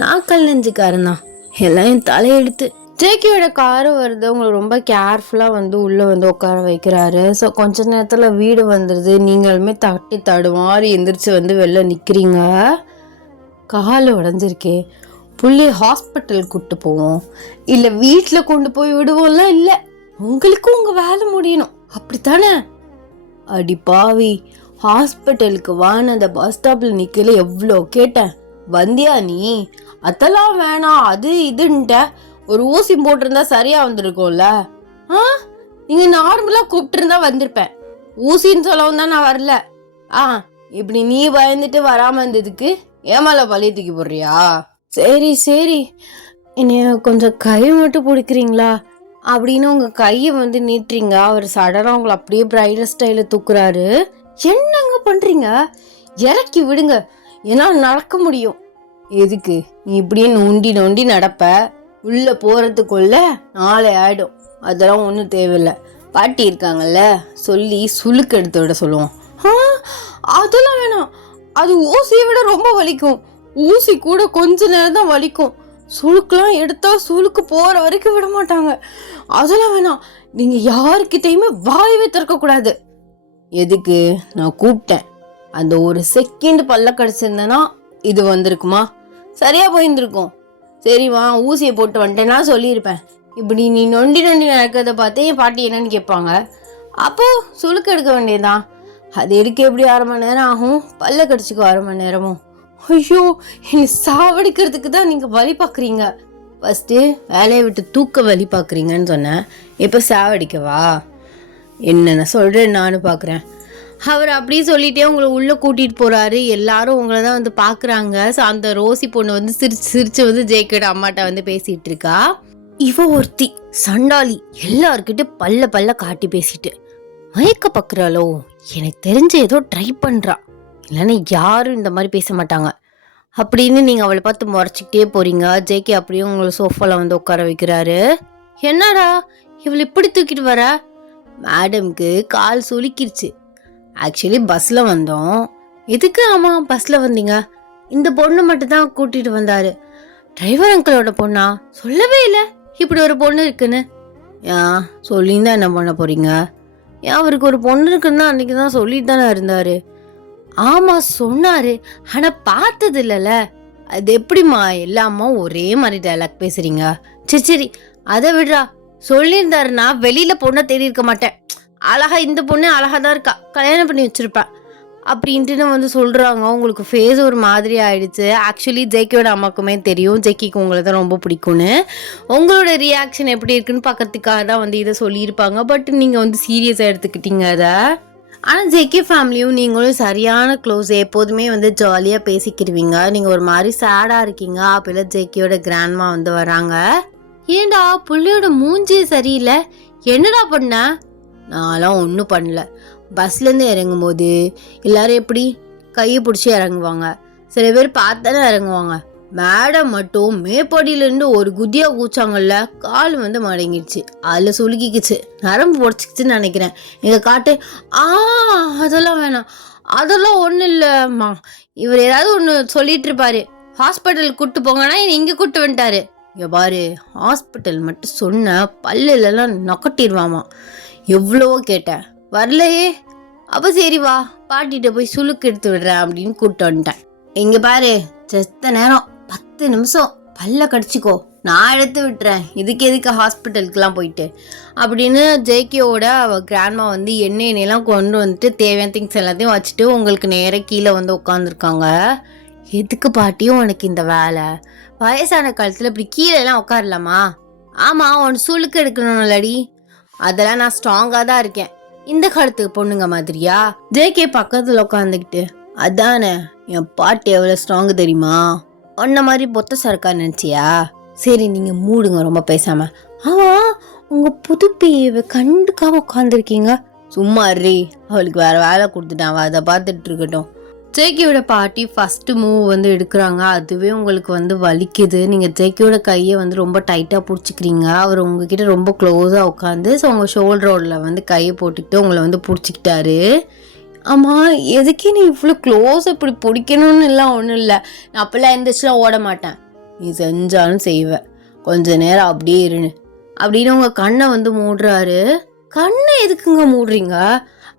நான் கல் நெஞ்சுக்காரன் தான். எல்லாம் என் தலையெடுத்து. ஜேகேயோட காரு வருது. உங்களுக்கு ரொம்ப கேர்ஃபுல்லாக வந்து உள்ளே வந்து உட்கார வைக்கிறாரு. ஸோ கொஞ்ச நேரத்தில் வீடு வந்துடுது. நீங்களுமே தட்டி தடுமாறி எந்திரிச்சு வந்து வெளில நிற்கிறீங்க. கால் உடஞ்சிருக்கே, புள்ளி ஹாஸ்பிட்டல் கூப்பிட்டு போவோம், இல்லை வீட்டில் கொண்டு போய் விடுவோம்லாம் இல்லை. உங்களுக்கும் உங்கள் வேலை முடியணும், அப்படித்தானே? அடி பாவி, ஹாஸ்பிட்டலுக்கு வான்னு அந்த பஸ் ஸ்டாப்பில் நிற்கல எவ்வளோ கேட்டேன். வந்தியா நீ? அதெல்லாம் வேணாம், அது இதுன்ட்ட. ஒரு ஊசி போட்டிருந்தா சரியா வந்திருக்கும்ல. நீங்க நார்மலா கூப்பிட்டு இருந்தா வந்திருப்பேன். ஊசின்னு சொல்லவும் தான் நான் வரல. இப்படி நீ பயந்துட்டு வராம இருந்ததுக்கு ஏமால பழைய தூக்கி போடுறியா? சரி சரி, என்னைய கொஞ்சம் கை மட்டும் பிடிக்கிறீங்களா அப்படின்னு உங்க கையை வந்து நீட்டுறீங்க. அவர் சடனா உங்களை அப்படியே பிரைடல் ஸ்டைல தூக்குறாரு. என்னங்க பண்றீங்க? இறக்கி விடுங்க, ஏன்னா நடக்க முடியும். எதுக்கு நீ இப்படியே நொண்டி நொண்டி நடப்ப? உள்ள போறதுக்குள்ள நாளை ஆயிடும். அதெல்லாம் ஒன்றும் தேவையில்லை. பாட்டி இருக்காங்கல்ல, சொல்லி சுளுக்கு எடுத்து விட சொல்லுவோம். அதெல்லாம் வேணாம், அது ஊசியை விட ரொம்ப வலிக்கும். ஊசி கூட கொஞ்ச நேரம் தான் வலிக்கும். சுளுக்குலாம் எடுத்தா சுளுக்கு போற வரைக்கும் விட மாட்டாங்க. அதெல்லாம் வேணாம். நீங்க யாருக்கிட்டையுமே வாயவே திறக்கக்கூடாது. எதுக்கு? நான் கூப்பிட்டேன். அந்த ஒரு செகண்ட் பல்ல கடிச்சிருந்தேன்னா இது வந்திருக்குமா? சரியா போயிருந்திருக்கும். சரிம்மா, ஊசியை போட்டு வந்துட்டேன்னா சொல்லியிருப்பேன். இப்படி நீ நொண்டி நொண்டி நடக்கிறத பார்த்து என் பாட்டி என்னன்னு கேட்பாங்க. அப்போ சுளுக்கு எடுக்க வேண்டியதுதான். அது எடுக்க எப்படி 1/2 மணி நேரம் ஆகும்? பல்ல கடிச்சிக்கோ 1/2 மணி நேரமும். ஐயோ, என்னை சாவடிக்கிறதுக்கு தான் நீங்கள் வழி பார்க்குறீங்க. ஃபஸ்ட்டு வேலையை விட்டு தூக்க வழி பார்க்குறீங்கன்னு சொன்னேன். இப்போ சாவடிக்கவா? என்னென்ன சொல்கிறேன் நானும் பார்க்குறேன். அவர் அப்படியே சொல்லிட்டே உங்களை உள்ளே கூட்டிகிட்டு போகிறாரு. எல்லாரும் உங்களை தான் வந்து பார்க்குறாங்க. ஸோ அந்த ரோசி பொண்ணு வந்து சிரிச்சு சிரிச்சு வந்து ஜேகேட அம்மாட்ட வந்து பேசிகிட்டு இருக்கா. இவ ஒருத்தி சண்டாளி, எல்லார்கிட்ட பல்ல பல்ல காட்டி பேசிட்டு மயக்க பார்க்குறாளோ. எனக்கு தெரிஞ்ச ஏதோ ட்ரை பண்ணுறா, இல்லைன்னா யாரும் இந்த மாதிரி பேச மாட்டாங்க அப்படின்னு நீங்கள் அவளை பார்த்து முறைச்சிக்கிட்டே போகிறீங்க. ஜேகே அப்படியே உங்களை சோஃபாவில் வந்து உட்கார வைக்கிறாரு. என்னடா இவளை இப்படி தூக்கிட்டு வர? மேடம்க்கு கால் சுலுக்கிருச்சு. ஆக்சுவலி பஸ்ஸில் வந்தோம். எதுக்கு? ஆமாம், பஸ்ஸில் வந்தீங்க. இந்த பொண்ணு மட்டும் தான் கூட்டிகிட்டு வந்தார். டிரைவர் அங்கிளோட பொண்ணா? சொல்லவே இல்லை இப்படி ஒரு பொண்ணு இருக்குன்னு. ஏன் சொல்லியிருந்தா என்ன பண்ண போகிறீங்க? ஏன் அவருக்கு ஒரு பொண்ணு இருக்குன்னா அன்றைக்கி தான் சொல்லிட்டு தானே இருந்தார். ஆமாம் சொன்னார், ஆனால் பார்த்தது இல்லைல்ல. அது எப்படிம்மா எல்லாமா ஒரே மாதிரி டைலாக் பேசுகிறீங்க? சரி சரி அதை விடுறா. சொல்லியிருந்தாருன்னா வெளியில் பொண்ணை தேடி இருக்க மாட்டேன். அழகா இந்த பொண்ணு அழகா தான் இருக்கா, கல்யாணம் பண்ணி வச்சிருப்பேன் அப்படின்ட்டு வந்து சொல்கிறாங்க. உங்களுக்கு ஃபேஸ் ஒரு மாதிரி ஆயிடுச்சு. ஆக்சுவலி ஜேகேயோட அம்மாக்குமே தெரியும் ஜேக்கிக்கு உங்களை தான் ரொம்ப பிடிக்கும்னு. உங்களோட ரியாக்ஷன் எப்படி இருக்குன்னு பார்க்கறதுக்காக தான் வந்து இதை சொல்லியிருப்பாங்க. பட் நீங்கள் வந்து சீரியஸாக எடுத்துக்கிட்டீங்க அதை. ஆனால் ஜேகே ஃபேமிலியும் நீங்களும் சரியான க்ளோஸ், எப்போதுமே வந்து ஜாலியாக பேசிக்கிடுவீங்க. நீங்கள் ஒரு மாதிரி சேடாக இருக்கீங்க. அப்போல்லாம் ஜேகேயோட கிராண்ட்மா வந்து வராங்க. ஏண்டா புள்ளையோட மூஞ்சி சரியில்லை, என்னடா பண்ண? நான்லாம் ஒன்றும் பண்ணல. பஸ்லேருந்து இறங்கும்போது எல்லாரும் எப்படி கையை பிடிச்சி இறங்குவாங்க, சில பேர் பார்த்தானே இறங்குவாங்க. மேடம் மட்டும் மேப்படியிலேருந்து ஒரு குதியா கூச்சாங்கல்ல, கால் வந்து மடங்கிடுச்சு. அதில் சுலுக்கிக்குச்சு, நரம்பு பொடிச்சிக்கிச்சுன்னு நினைக்கிறேன். எங்கள் காட்டு அதெல்லாம் வேணாம், அதெல்லாம் ஒன்றும் இல்லைம்மா. இவர் ஏதாவது ஒன்று சொல்லிட்டு இருப்பாரு. ஹாஸ்பிட்டலுக்கு கூப்பிட்டு போங்கன்னா இங்கே கூப்பிட்டு வந்துட்டாரு. இங்கே பாரு, ஹாஸ்பிட்டல் மட்டும் சொன்ன பல்லுலலாம் நொக்கட்டிடுவாமா. எவ்வளவோ கேட்டேன், வரலையே. அப்போ சரி வா பாட்டிகிட்ட போய் சுளுக்கு எடுத்து விடுறேன் அப்படின்னு கூப்பிட்டு வந்துட்டேன். இங்கே பாரு, செத்த நேரம் 10 நிமிஷம் பல்ல கடிச்சிக்கோ, நான் எடுத்து விட்டுறேன், இதுக்கு எதுக்கு ஹாஸ்பிட்டலுக்குலாம் போயிட்டு அப்படின்னு ஜேகேவோட கிராண்ட்மா வந்து எண்ணெயெல்லாம் கொண்டு வந்துட்டு தேவையான திங்ஸ் எல்லாத்தையும் வச்சுட்டு உங்களுக்கு நேராக கீழே வந்து உட்காந்துருக்காங்க. எதுக்கு பாட்டியும் உனக்கு இந்த வேலை? வயசான காலத்தில் இப்படி கீழெல்லாம் உட்காரலாமா? ஆமாம், உன் சுளுக்கு எடுக்கணும்லடி. அதெல்லாம் நான் ஸ்ட்ராங்காக தான் இருக்கேன், இந்த காலத்துக்கு பொண்ணுங்க மாதிரியா? ஜேகே பக்கத்தில் உட்காந்துக்கிட்டு, அதானே என் பாட்டி எவ்வளோ ஸ்ட்ராங்கு தெரியுமா? உன்ன மாதிரி பொத்த சரக்கா நினச்சியா? சரி நீங்கள் மூடுங்க ரொம்ப பேசாமல். ஆமாம், உங்கள் புது பிஏவை கண்டுக்காம உட்காந்துருக்கீங்க. சும்மா ரீ, அவளுக்கு வேறு வேலை கொடுத்துட்டான், அதை பார்த்துட்டு இருக்கட்டும். ஜேகேயோட பாட்டி ஃபஸ்ட்டு மூவ் வந்து எடுக்கிறாங்க. அதுவே உங்களுக்கு வந்து வலிக்குது. நீங்கள் ஜேகேயோட கையை வந்து ரொம்ப டைட்டாக பிடிச்சிக்கிறீங்க. அவர் உங்ககிட்ட ரொம்ப க்ளோஸாக உட்காந்து ஸோ உங்கள் ஷோல்டரோட வந்து கையை போட்டுக்கிட்டு உங்களை வந்து பிடிச்சிக்கிட்டாரு. ஆமாம், எதுக்கே நீ இவ்வளோ க்ளோஸ் இப்படி பிடிக்கணும்னு எல்லாம் ஒன்றும் இல்லை. நான் அப்போல்லாம் எந்திரிச்சுலாம் ஓட மாட்டேன், நீ செஞ்சாலும் செய்வேன், கொஞ்ச நேரம் அப்படியே இருன்னு அப்படின்னு உங்கள் கண்ணை வந்து மூடுறாரு. கண்ணை எதுக்குங்க மூடுறீங்க?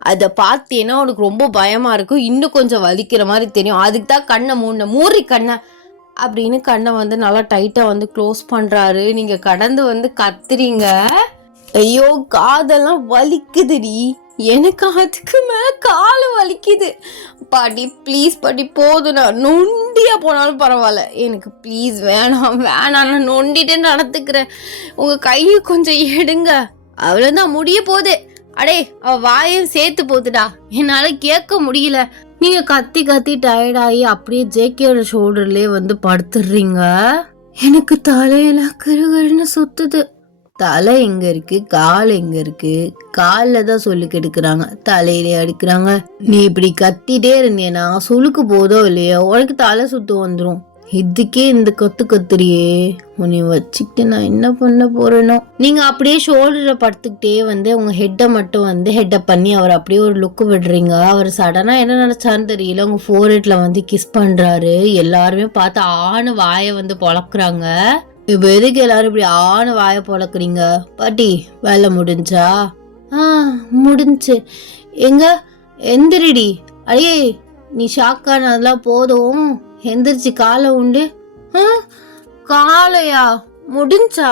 அதை பார்த்தேன்னா உனக்கு ரொம்ப பயமாக இருக்கும், இன்னும் கொஞ்சம் வலிக்கிற மாதிரி தெரியும், அதுக்கு தான் கண்ணை மூடுறி கண்ணை அப்படின்னு கண்ணை வந்து நல்லா டைட்டாக வந்து க்ளோஸ் பண்ணுறாரு. நீங்கள் கடந்து வந்து கத்துறீங்க. ஐயோ காதெல்லாம் வலிக்குதுடி, எனக்கு அதுக்கு மேலே காலை வலிக்குது. பாட்டி ப்ளீஸ் பாட்டி, போதும், நான் நொண்டியாக போனாலும் பரவாயில்ல, எனக்கு ப்ளீஸ் வேணாம் வேணாம், நான் நொண்டிட்டு நடத்துக்கிறேன், உங்கள் கையை கொஞ்சம் எடுங்க, அவ்வளோதான் முடிய போகுது. அடே அவ வாயும் சேர்த்து போகுதுடா, என்னால் கேட்க முடியல. நீங்கள் கத்தி கத்தி டயர்டாகி அப்படியே ஜேகேயோட ஷோல்டர்லேயே வந்து படுத்துடுறீங்க. எனக்கு தலையெல்லாம் கருகருன்னு சுத்துது. தலை எங்க இருக்கு, கால் எங்க இருக்கு? காலில் தான் சொல்லுக்கு எடுக்கிறாங்க, தலையிலே அடிக்கிறாங்க. நீ இப்படி கத்திட்டே இருந்தேன்னா சுளுக்கு போதோ இல்லையோ உனக்கு தலை சுத்து வந்துடும். இதுக்கே இந்த கத்துறியே, உன்னை வச்சுக்கிட்டு நான் என்ன பண்ண போறேனோ. நீங்க அப்படியே ஷோல்டரை படுத்துக்கிட்டே வந்து உங்க ஹெட்டை மட்டும் வந்து ஹெட்டப் பண்ணி அவர் அப்படியே ஒரு லுக்கு விடுறீங்க. அவர் சடனா என்ன நினைச்சாருன்னு தெரியல, உங்க ஃபோர்ஹெட்ல வந்து கிஸ் பண்றாரு. எல்லாருமே பார்த்து ஆணு வாயை வந்து பொழக்குறாங்க. இப்போ எதுக்கு எல்லாரும் இப்படி ஆணு வாயை பொழக்குறீங்க? பாட்டி வேலை முடிஞ்சா? முடிஞ்சு. எங்க எந்திரிடி. அடியே நீ ஷாக்கானதெல்லாம் போதும், எந்திரிச்சு காலை உண்டு. காலையா முடிஞ்சா?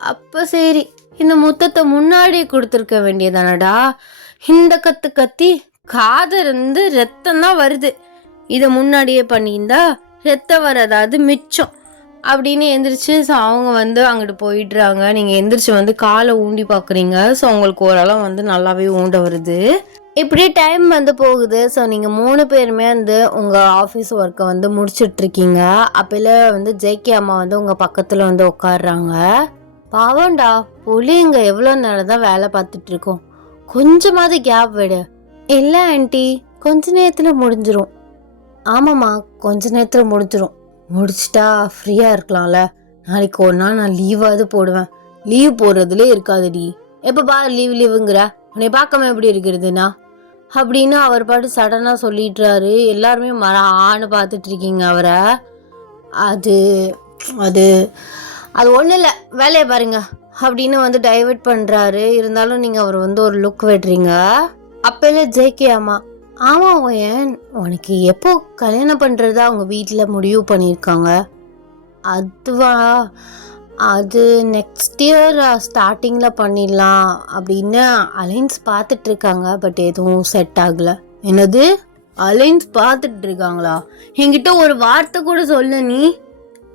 அப்ப சரி, இந்த முத்தத்தை முன்னாடியே கொடுத்துருக்க வேண்டியதானடா. இந்த கத்து கத்தி காதிலிருந்து ரத்தம் தான் வருது, இதை முன்னாடியே பண்ணியிருந்தா ரத்தம் வராது மிச்சம் அப்படின்னு எந்திரிச்சு ஸோ அவங்க வந்து அங்கிட்டு போயிடுறாங்க. நீங்கள் எந்திரிச்சு வந்து காலை ஊண்டி பார்க்குறீங்க. ஸோ உங்களுக்கு ஓரளவு வந்து நல்லாவே ஊண்ட வருது. இப்படியே டைம் வந்து போகுது. ஸோ நீங்கள் 3 பேருமே வந்து உங்கள் ஆஃபீஸ் ஒர்க்கை வந்து முடிச்சிட்ருக்கீங்க. அப்போல வந்து ஜேகே அம்மா வந்து உங்கள் பக்கத்தில் வந்து உட்காடுறாங்க. பாவண்டா புள்ளிங்க எவ்வளோ நேரம் தான் வேலை பார்த்துட்ருக்கோம், கொஞ்சமாவது கேப் விடு. இல்லை ஆண்டி, கொஞ்ச நேரத்தில் முடிஞ்சிடும். ஆமாம்மா, கொஞ்ச நேரத்தில் முடிஞ்சிடும். முடிச்சிட்டா ஃப்ரீயாக இருக்கலாம்ல. நாளைக்கு ஒரு நாள் நான் லீவாவது போடுவேன். லீவ் போடுறதுலே இருக்காதுடி, எப்போ பாரு லீவுங்கிற, உன்னை பார்க்காம எப்படி இருக்கிறதுனா அப்படின்னு அவர் பாட்டு சடனாக சொல்லிடுறாரு. எல்லாருமே ஆணு பார்த்துட்டு இருக்கீங்க அவரை. அது அது அது ஒன்றும் இல்லை, வேலையை பாருங்க அப்படின்னு வந்து டைவர்ட் பண்ணுறாரு. இருந்தாலும் நீங்கள் அவர் வந்து ஒரு லுக் விடுறீங்க. அப்போல ஜேகே அம்மா, ஆமாம் ஏன் உனக்கு எப்போ கல்யாணம் பண்ணுறதா அவங்க வீட்டில் முடிவு பண்ணியிருக்காங்க? அதுவா, அது நெக்ஸ்ட் இயர் ஸ்டார்டிங்கில் பண்ணிடலாம் அப்படின்னு அலைன்ஸ் பார்த்துட்ருக்காங்க. பட் எதுவும் செட் ஆகலை. என்னது அலைன்ஸ் பார்த்துட்டு இருக்காங்களா? என்கிட்ட ஒரு வார்த்தை கூட சொல்ல நீ.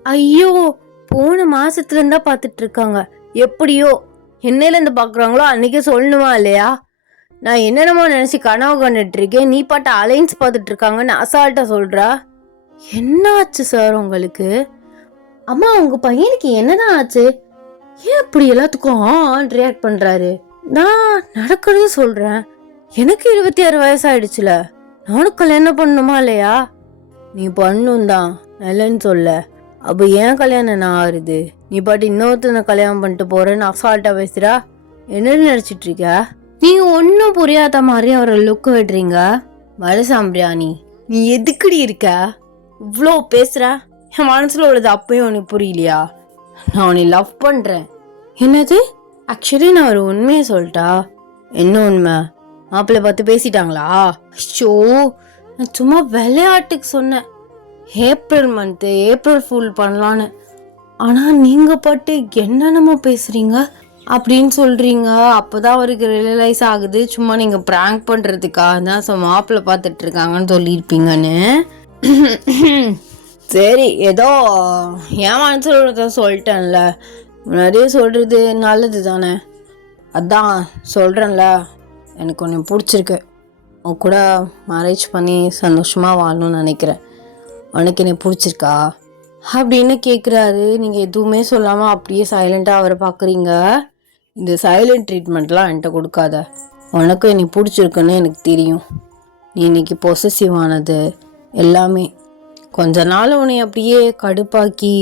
ஐயோ, போன மாதத்துலேருந்தா பார்த்துட்ருக்காங்க. எப்படியோ என்னையிலேருந்து பார்க்குறாங்களோ அன்றைக்கே சொல்லணுமா இல்லையா? நான் என்னென்னமோ நினச்சி கனவு கண்டுட்ருக்கேன், நீ பாட்ட அலைன்ஸ் பார்த்துட்ருக்காங்கன்னு அசால்ட்டாக சொல்கிறா. என்ன ஆச்சு சார் உங்களுக்கு? அம்மா உங்கள் பையனுக்கு என்னதான் ஆச்சு? ஏன் இப்படி எல்லாத்துக்கும் ரியாக்ட் பண்ணுறாரு? நான் நடக்கிறது சொல்கிறேன், எனக்கு 26 வயசாயிடுச்சுல, நானும் கல்யாணம் பண்ணணுமா இல்லையா? நீ பண்ணும் தான் நல்லன்னு சொல்ல, அப்போ ஏன் கல்யாணம் நான் ஆறுது? நீ பாட்டு இன்னொருத்தனை கல்யாணம் பண்ணிட்டு போகிறேன்னு அசால்ட்டாக பேசுகிறா. என்னன்னு நினச்சிட்டு இருக்க? நீங்கள் ஒன்றும் புரியாத மாதிரி அவரை லுக்கு விடுறீங்க. மரசாம்பிரியாணி, நீ எதுக்குடி இருக்க இவ்வளோ பேசுகிற? என் மனசில் உள்ளது அப்பயும் உனக்கு புரியலையா? நான் உன்னை லவ் பண்ணுறேன். என்னது? ஆக்சுவலி நான் ஒரு உண்மையை சொல்லிட்டா. என்ன உண்மை? மாப்பிள்ளை பார்த்து பேசிட்டாங்களா? ஷோ, நான் சும்மா விளையாட்டுக்கு சொன்னேன், ஏப்ரல் மந்த்து ஏப்ரல் ஃபுல் பண்ணலான்னு. ஆனால் நீங்கள் பாட்டு என்னென்னமோ பேசுகிறீங்க அப்படின்னு சொல்கிறீங்க. அப்போ தான் அவருக்கு ரியலைஸ் ஆகுது சும்மா நீங்கள் ப்ராங்க் பண்ணுறதுக்காக தான் மாப்பிள்ளை பார்த்துட்டு இருக்காங்கன்னு சொல்லியிருப்பீங்கன்னு. சரி, ஏதோ என் மனசில் சொல்லிட்டேன்ல, முன்னாடியே சொல்கிறது நல்லது தானே. அதான் சொல்கிறேன்ல, எனக்கு கொஞ்சம் பிடிச்சிருக்கு, உன் கூட மேரேஜ் பண்ணி சந்தோஷமாக வாழணும்னு நினைக்கிறேன். உனக்கு என்னை பிடிச்சிருக்கா அப்படின்னு கேட்குறாரு. நீங்கள் எதுவுமே சொல்லாமல் அப்படியே சைலண்ட்டாக அவரை பார்க்குறீங்க. இந்த சைலண்ட் ட்ரீட்மெண்ட்லாம் என்கிட்ட கொடுக்காத. உனக்கும் என்னை பிடிச்சிருக்குன்னு எனக்கு தெரியும். நீ இன்னைக்கு பொசசிவ் ஆனது எல்லாமே கொஞ்ச நாள் உன்னை அப்படியே கடுப்பாக்கி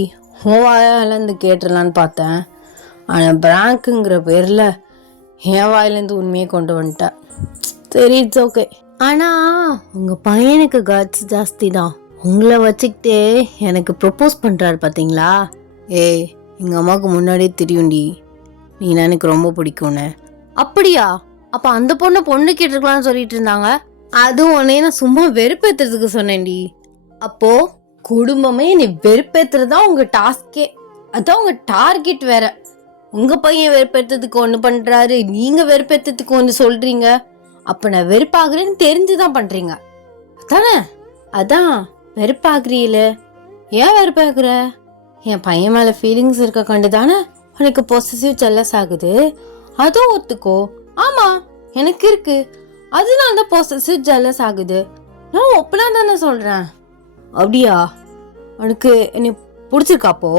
வாயிலேருந்து கேட்டுடலான்னு பார்த்தேன். ஆனால் பிராங்க்குங்கிற பேரில் என் வாயிலேருந்து உண்மையை கொண்டு வந்துட்டேன். சரி, இட்ஸ் ஓகே. ஆனால் உங்கள் பையனுக்கு கட்ஸ் ஜாஸ்தி தான். உங்களை வச்சுக்கிட்டே எனக்கு ப்ரப்போஸ் பண்ணுறாரு பார்த்தீங்களா? எங்கள் அம்மாவுக்கு முன்னாடியே தெரியும்டி நீ எனக்கு ரொம்ப பிடிக்கும்னு. அப்படியா? அப்போ அந்த பொண்ணு கேட்டிருக்கலாம்னு சொல்லிட்டு இருந்தாங்க. அதுவும் உடனே நான் சும்மா வெறுப்பேற்றுறதுக்கு சொன்னேன்டி. அப்போது குடும்பமே நீ வெறுப்பேற்றுறதுதான் உங்கள் டாஸ்கே. அதான் உங்கள் டார்கெட் வேற. உங்கள் பையன் வெறுப்பேற்றதுக்கு ஒன்று பண்ணுறாரு, நீங்கள் வெறுப்பேற்றதுக்கு ஒன்று சொல்கிறீங்க. அப்போ நான் வெறுப்பாகிறேன்னு தெரிஞ்சு தான் பண்ணுறீங்க அதானே? அதான் வெறுப்பாகிறீல. ஏன் வெறுப்பாகிற? என் பையன் மேலே ஃபீலிங்ஸ் இருக்க கண்டு தானே உனக்கு பொசசிவ் ஜெலஸ் ஆகுது. அதுவும் ஒத்துக்கோ. ஆமாம், எனக்கு இருக்கு. அதனால தான் பொசசிவ் ஜெலஸ் ஆகுது. நான் ஒப்பனா தானே சொல்கிறேன். அப்படியா? உனக்கு என்னை பிடிச்சிருக்காப்போ?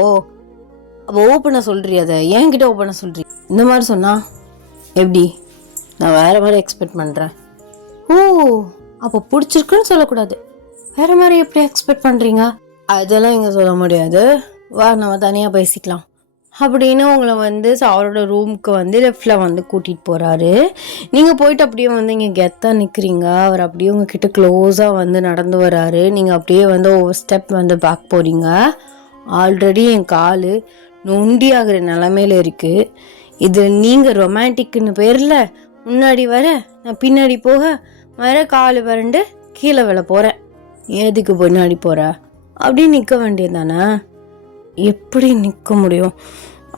அப்போ ஓப்பனாக சொல்கிறீ, அதை என்கிட்ட ஓப்பனாக சொல்கிறீ. இந்த மாதிரி சொன்னா எப்படி? நான் வேறு மாதிரி எக்ஸ்பெக்ட் பண்ணுறேன். ஓ, அப்போ பிடிச்சிருக்குன்னு சொல்லக்கூடாது, வேறு மாதிரி எப்படி எக்ஸ்பெக்ட் பண்ணுறீங்க? அதெல்லாம் இங்கே சொல்ல முடியாது, வா நம்ம தனியாக பேசிக்கலாம் அப்படின்னு உங்களை அவரோட ரூமுக்கு லெஃப்டில் கூட்டிகிட்டு போகிறாரு. நீங்கள் போயிட்டு அப்படியே இங்கே கெத்தாக நிற்கிறீங்க. அவர் அப்படியே உங்ககிட்ட க்ளோஸாக நடந்து வராரு. நீங்கள் அப்படியே ஒவ்வொரு ஸ்டெப் பேக் போகிறீங்க. ஆல்ரெடி என் கால் நொண்டி ஆகிற நிலமையில இருக்குது. இது நீங்கள் ரொமான்டிக்குன்னு பேரில் முன்னாடி வர நான் பின்னாடி போக வர கால் வறண்டு கீழே விழ போகிறேன். எதுக்கு பின்னாடி போகிற? அப்படியே நிற்க வேண்டியது தானே. எப்படி நிற்க முடியும்?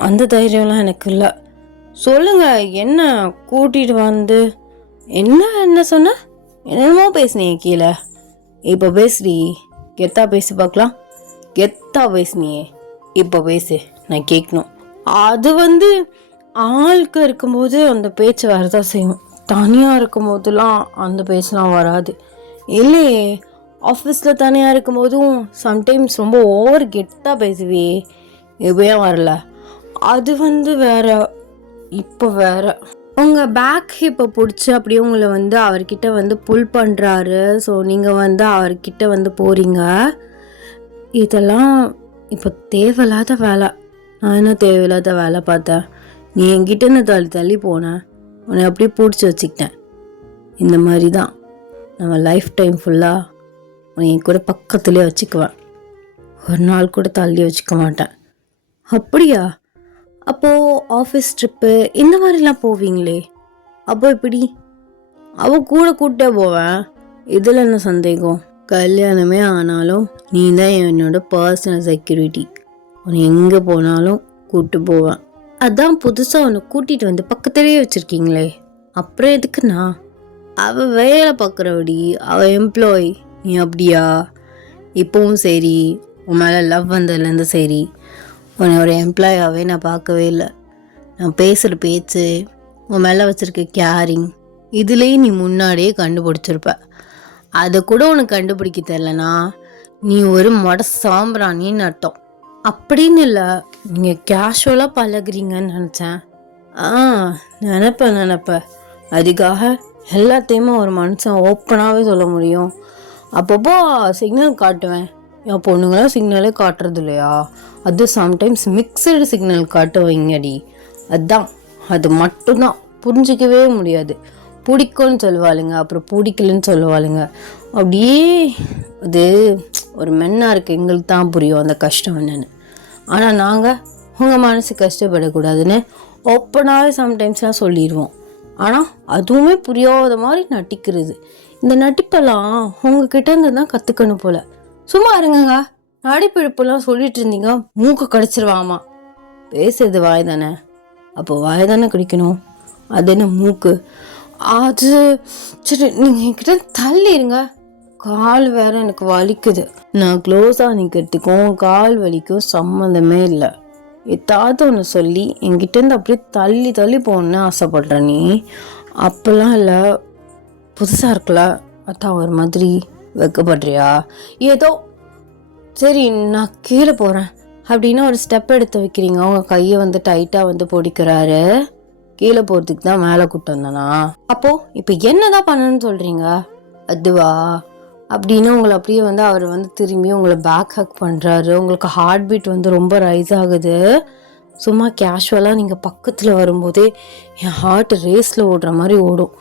அந்த தைரியம்லாம் எனக்கு இல்லை. சொல்லுங்கள், என்ன கூட்டிகிட்டு என்ன சொன்ன? என்னமோ பேசுனீங்க கீழே. இப்போ பேசுடி, கெத்தா பேசி பார்க்கலாம். கெத்தா பேசுனியே, இப்போ பேசு, நான் கேட்கணும். அது ஆளுக்கு இருக்கும்போது அந்த பேச்சு வரதான் செய்யும். தனியாக இருக்கும் போதெல்லாம் அந்த பேச்செலாம் வராது. இல்லையே, ஆஃபீஸில் தனியாக இருக்கும் போதும் சம்டைம்ஸ் ரொம்ப ஓவர் கெட்டாக பேசுவே. எப்பயே வரல. அது வேற. இப்போ வேற. உங்கள் பேக் ஹிப்பை பிடிச்சி அப்படியே உங்களை அவர்கிட்ட புல் பண்ணுறாரு. ஸோ நீங்கள் அவர்கிட்ட போகிறீங்க. இதெல்லாம் இப்போ தேவையில்லாத வேலை. நான் என்ன தேவையில்லாத வேலை பார்த்தேன்? நீ என்கிட்ட தள்ளி தள்ளி போனேன், உன்னை அப்படியே பிடிச்சி வச்சுக்கிட்டேன். இந்த மாதிரி தான் நம்ம லைஃப் டைம் ஃபுல்லாக உன்னை என் கூட பக்கத்துலேயே வச்சுக்குவேன். ஒரு நாள் கூட தள்ளி வச்சுக்க மாட்டேன். அப்படியா? அப்போது ஆஃபீஸ் ட்ரிப்பு இந்த மாதிரிலாம் போவீங்களே, அப்போ இப்படி அவள் கூட கூப்பிட்டே போவேன். இதில் என்ன சந்தேகம்? கல்யாணமே ஆனாலும் நீ தான் என்னோட பர்சனல் செக்யூரிட்டி. உன்னை எங்கே போனாலும் கூப்பிட்டு போவேன். அதான் புதுசாக உன்னை கூட்டிகிட்டு பக்கத்துலேயே வச்சுருக்கீங்களே, அப்புறம் எதுக்குண்ணா? அவள் வேலை பார்க்குறவடி, அவள் எம்ப்ளாயி. நீ அப்படியா? இப்போவும் சரி, உன் மேலே லவ் வந்ததுலேருந்து சரி, உன்னை ஒரு எம்ப்ளாயாகவே நான் பார்க்கவே இல்லை. நான் பேசுகிற பேச்சு, உன் மேலே வச்சுருக்க கேரிங், இதுலேயும் நீ முன்னாடியே கண்டுபிடிச்சிருப்ப. அதை கூட உனக்கு கண்டுபிடிக்க தெரிலனா நீ ஒரு சாம்பிராணின்னு அர்த்தம். அப்படின்னு இல்லை, நீங்கள் கேஷுவலாக பழகுறீங்கன்னு நினச்சேன். நினப்பேன். அதுக்காக எல்லாத்தையுமே ஒரு மனுஷன் ஓப்பனாகவே சொல்ல முடியும்? அப்பப்போ சிக்னல் காட்டுவேன். என் பொண்ணுங்களாம் சிக்னலே காட்டுறது இல்லையா? அது சம்டைம்ஸ் மிக்சடு சிக்னல் காட்டுவீங்கடி. அது மட்டும்தான் புரிஞ்சிக்கவே முடியாது. பிடிக்கும்னு சொல்லுவாளுங்க, அப்புறம் பிடிக்கலன்னு சொல்லுவாளுங்க. அப்படியே அது ஒரு மென்னாக இருக்குது. எங்களுக்கு தான் புரியும் அந்த கஷ்டம் என்னென்னு. ஆனால் நாங்கள் உங்கள் மனசு கஷ்டப்படக்கூடாதுன்னு ஓப்பனாகவே சம்டைம்ஸ்லாம் சொல்லிடுவோம். ஆனால் அதுவுமே புரியாத மாதிரி நட்டிக்கிறது. இந்த நட்டிப்பெல்லாம் உங்ககிட்ட இருந்து தான் கற்றுக்கணும் போல. சும்மா இருங்கங்க, நடிப்பிழப்பெல்லாம் சொல்லிட்டு இருந்தீங்க, மூக்கை கடிச்சிருவாமா. பேசுறது வாய் தானே, அப்போ வாய் தானே கடிக்கணும், அது என்ன மூக்கு? அது சரி, நீங்கள் என்கிட்ட தள்ளிடுங்க, கால் வேற எனக்கு வலிக்குது. நான் க்ளோஸாக நிற்கிறதுக்கும் கால் வலிக்கும் சம்மந்தமே இல்லை. ஏதாவது ஒன்று சொல்லி என்கிட்டேருந்து அப்படியே தள்ளி தள்ளி போகணுன்னு ஆசைப்படுற நீ. அப்போல்லாம் இல்லை, புதுசாக இருக்கல அதான் ஒரு மாதிரி வைக்கப்படுறியா? ஏதோ சரி நான் கீழே போகிறேன் அப்படின்னு ஒரு ஸ்டெப் எடுத்து வைக்கிறீங்க. அவங்க கையை வந்து டைட்டாக வந்து பிடிக்கிறாரு. கீழே போகிறதுக்கு தான் மேலே கூட்டு வந்தானா? அப்போது இப்போ என்னதான் பண்ணணும்னு சொல்கிறீங்க? அதுவா அப்படின்னு உங்களை அப்படியே வந்து அவர் வந்து திரும்பி உங்களை பேக் ஹக் பண்ணுறாரு. உங்களுக்கு ஹார்ட் பீட் வந்து ரொம்ப ரைஸ் ஆகுது. சும்மா கேஷுவலாக நீங்கள் பக்கத்தில் வரும்போதே என் ஹார்ட் ரேஸில் ஓடுற மாதிரி ஓடும்.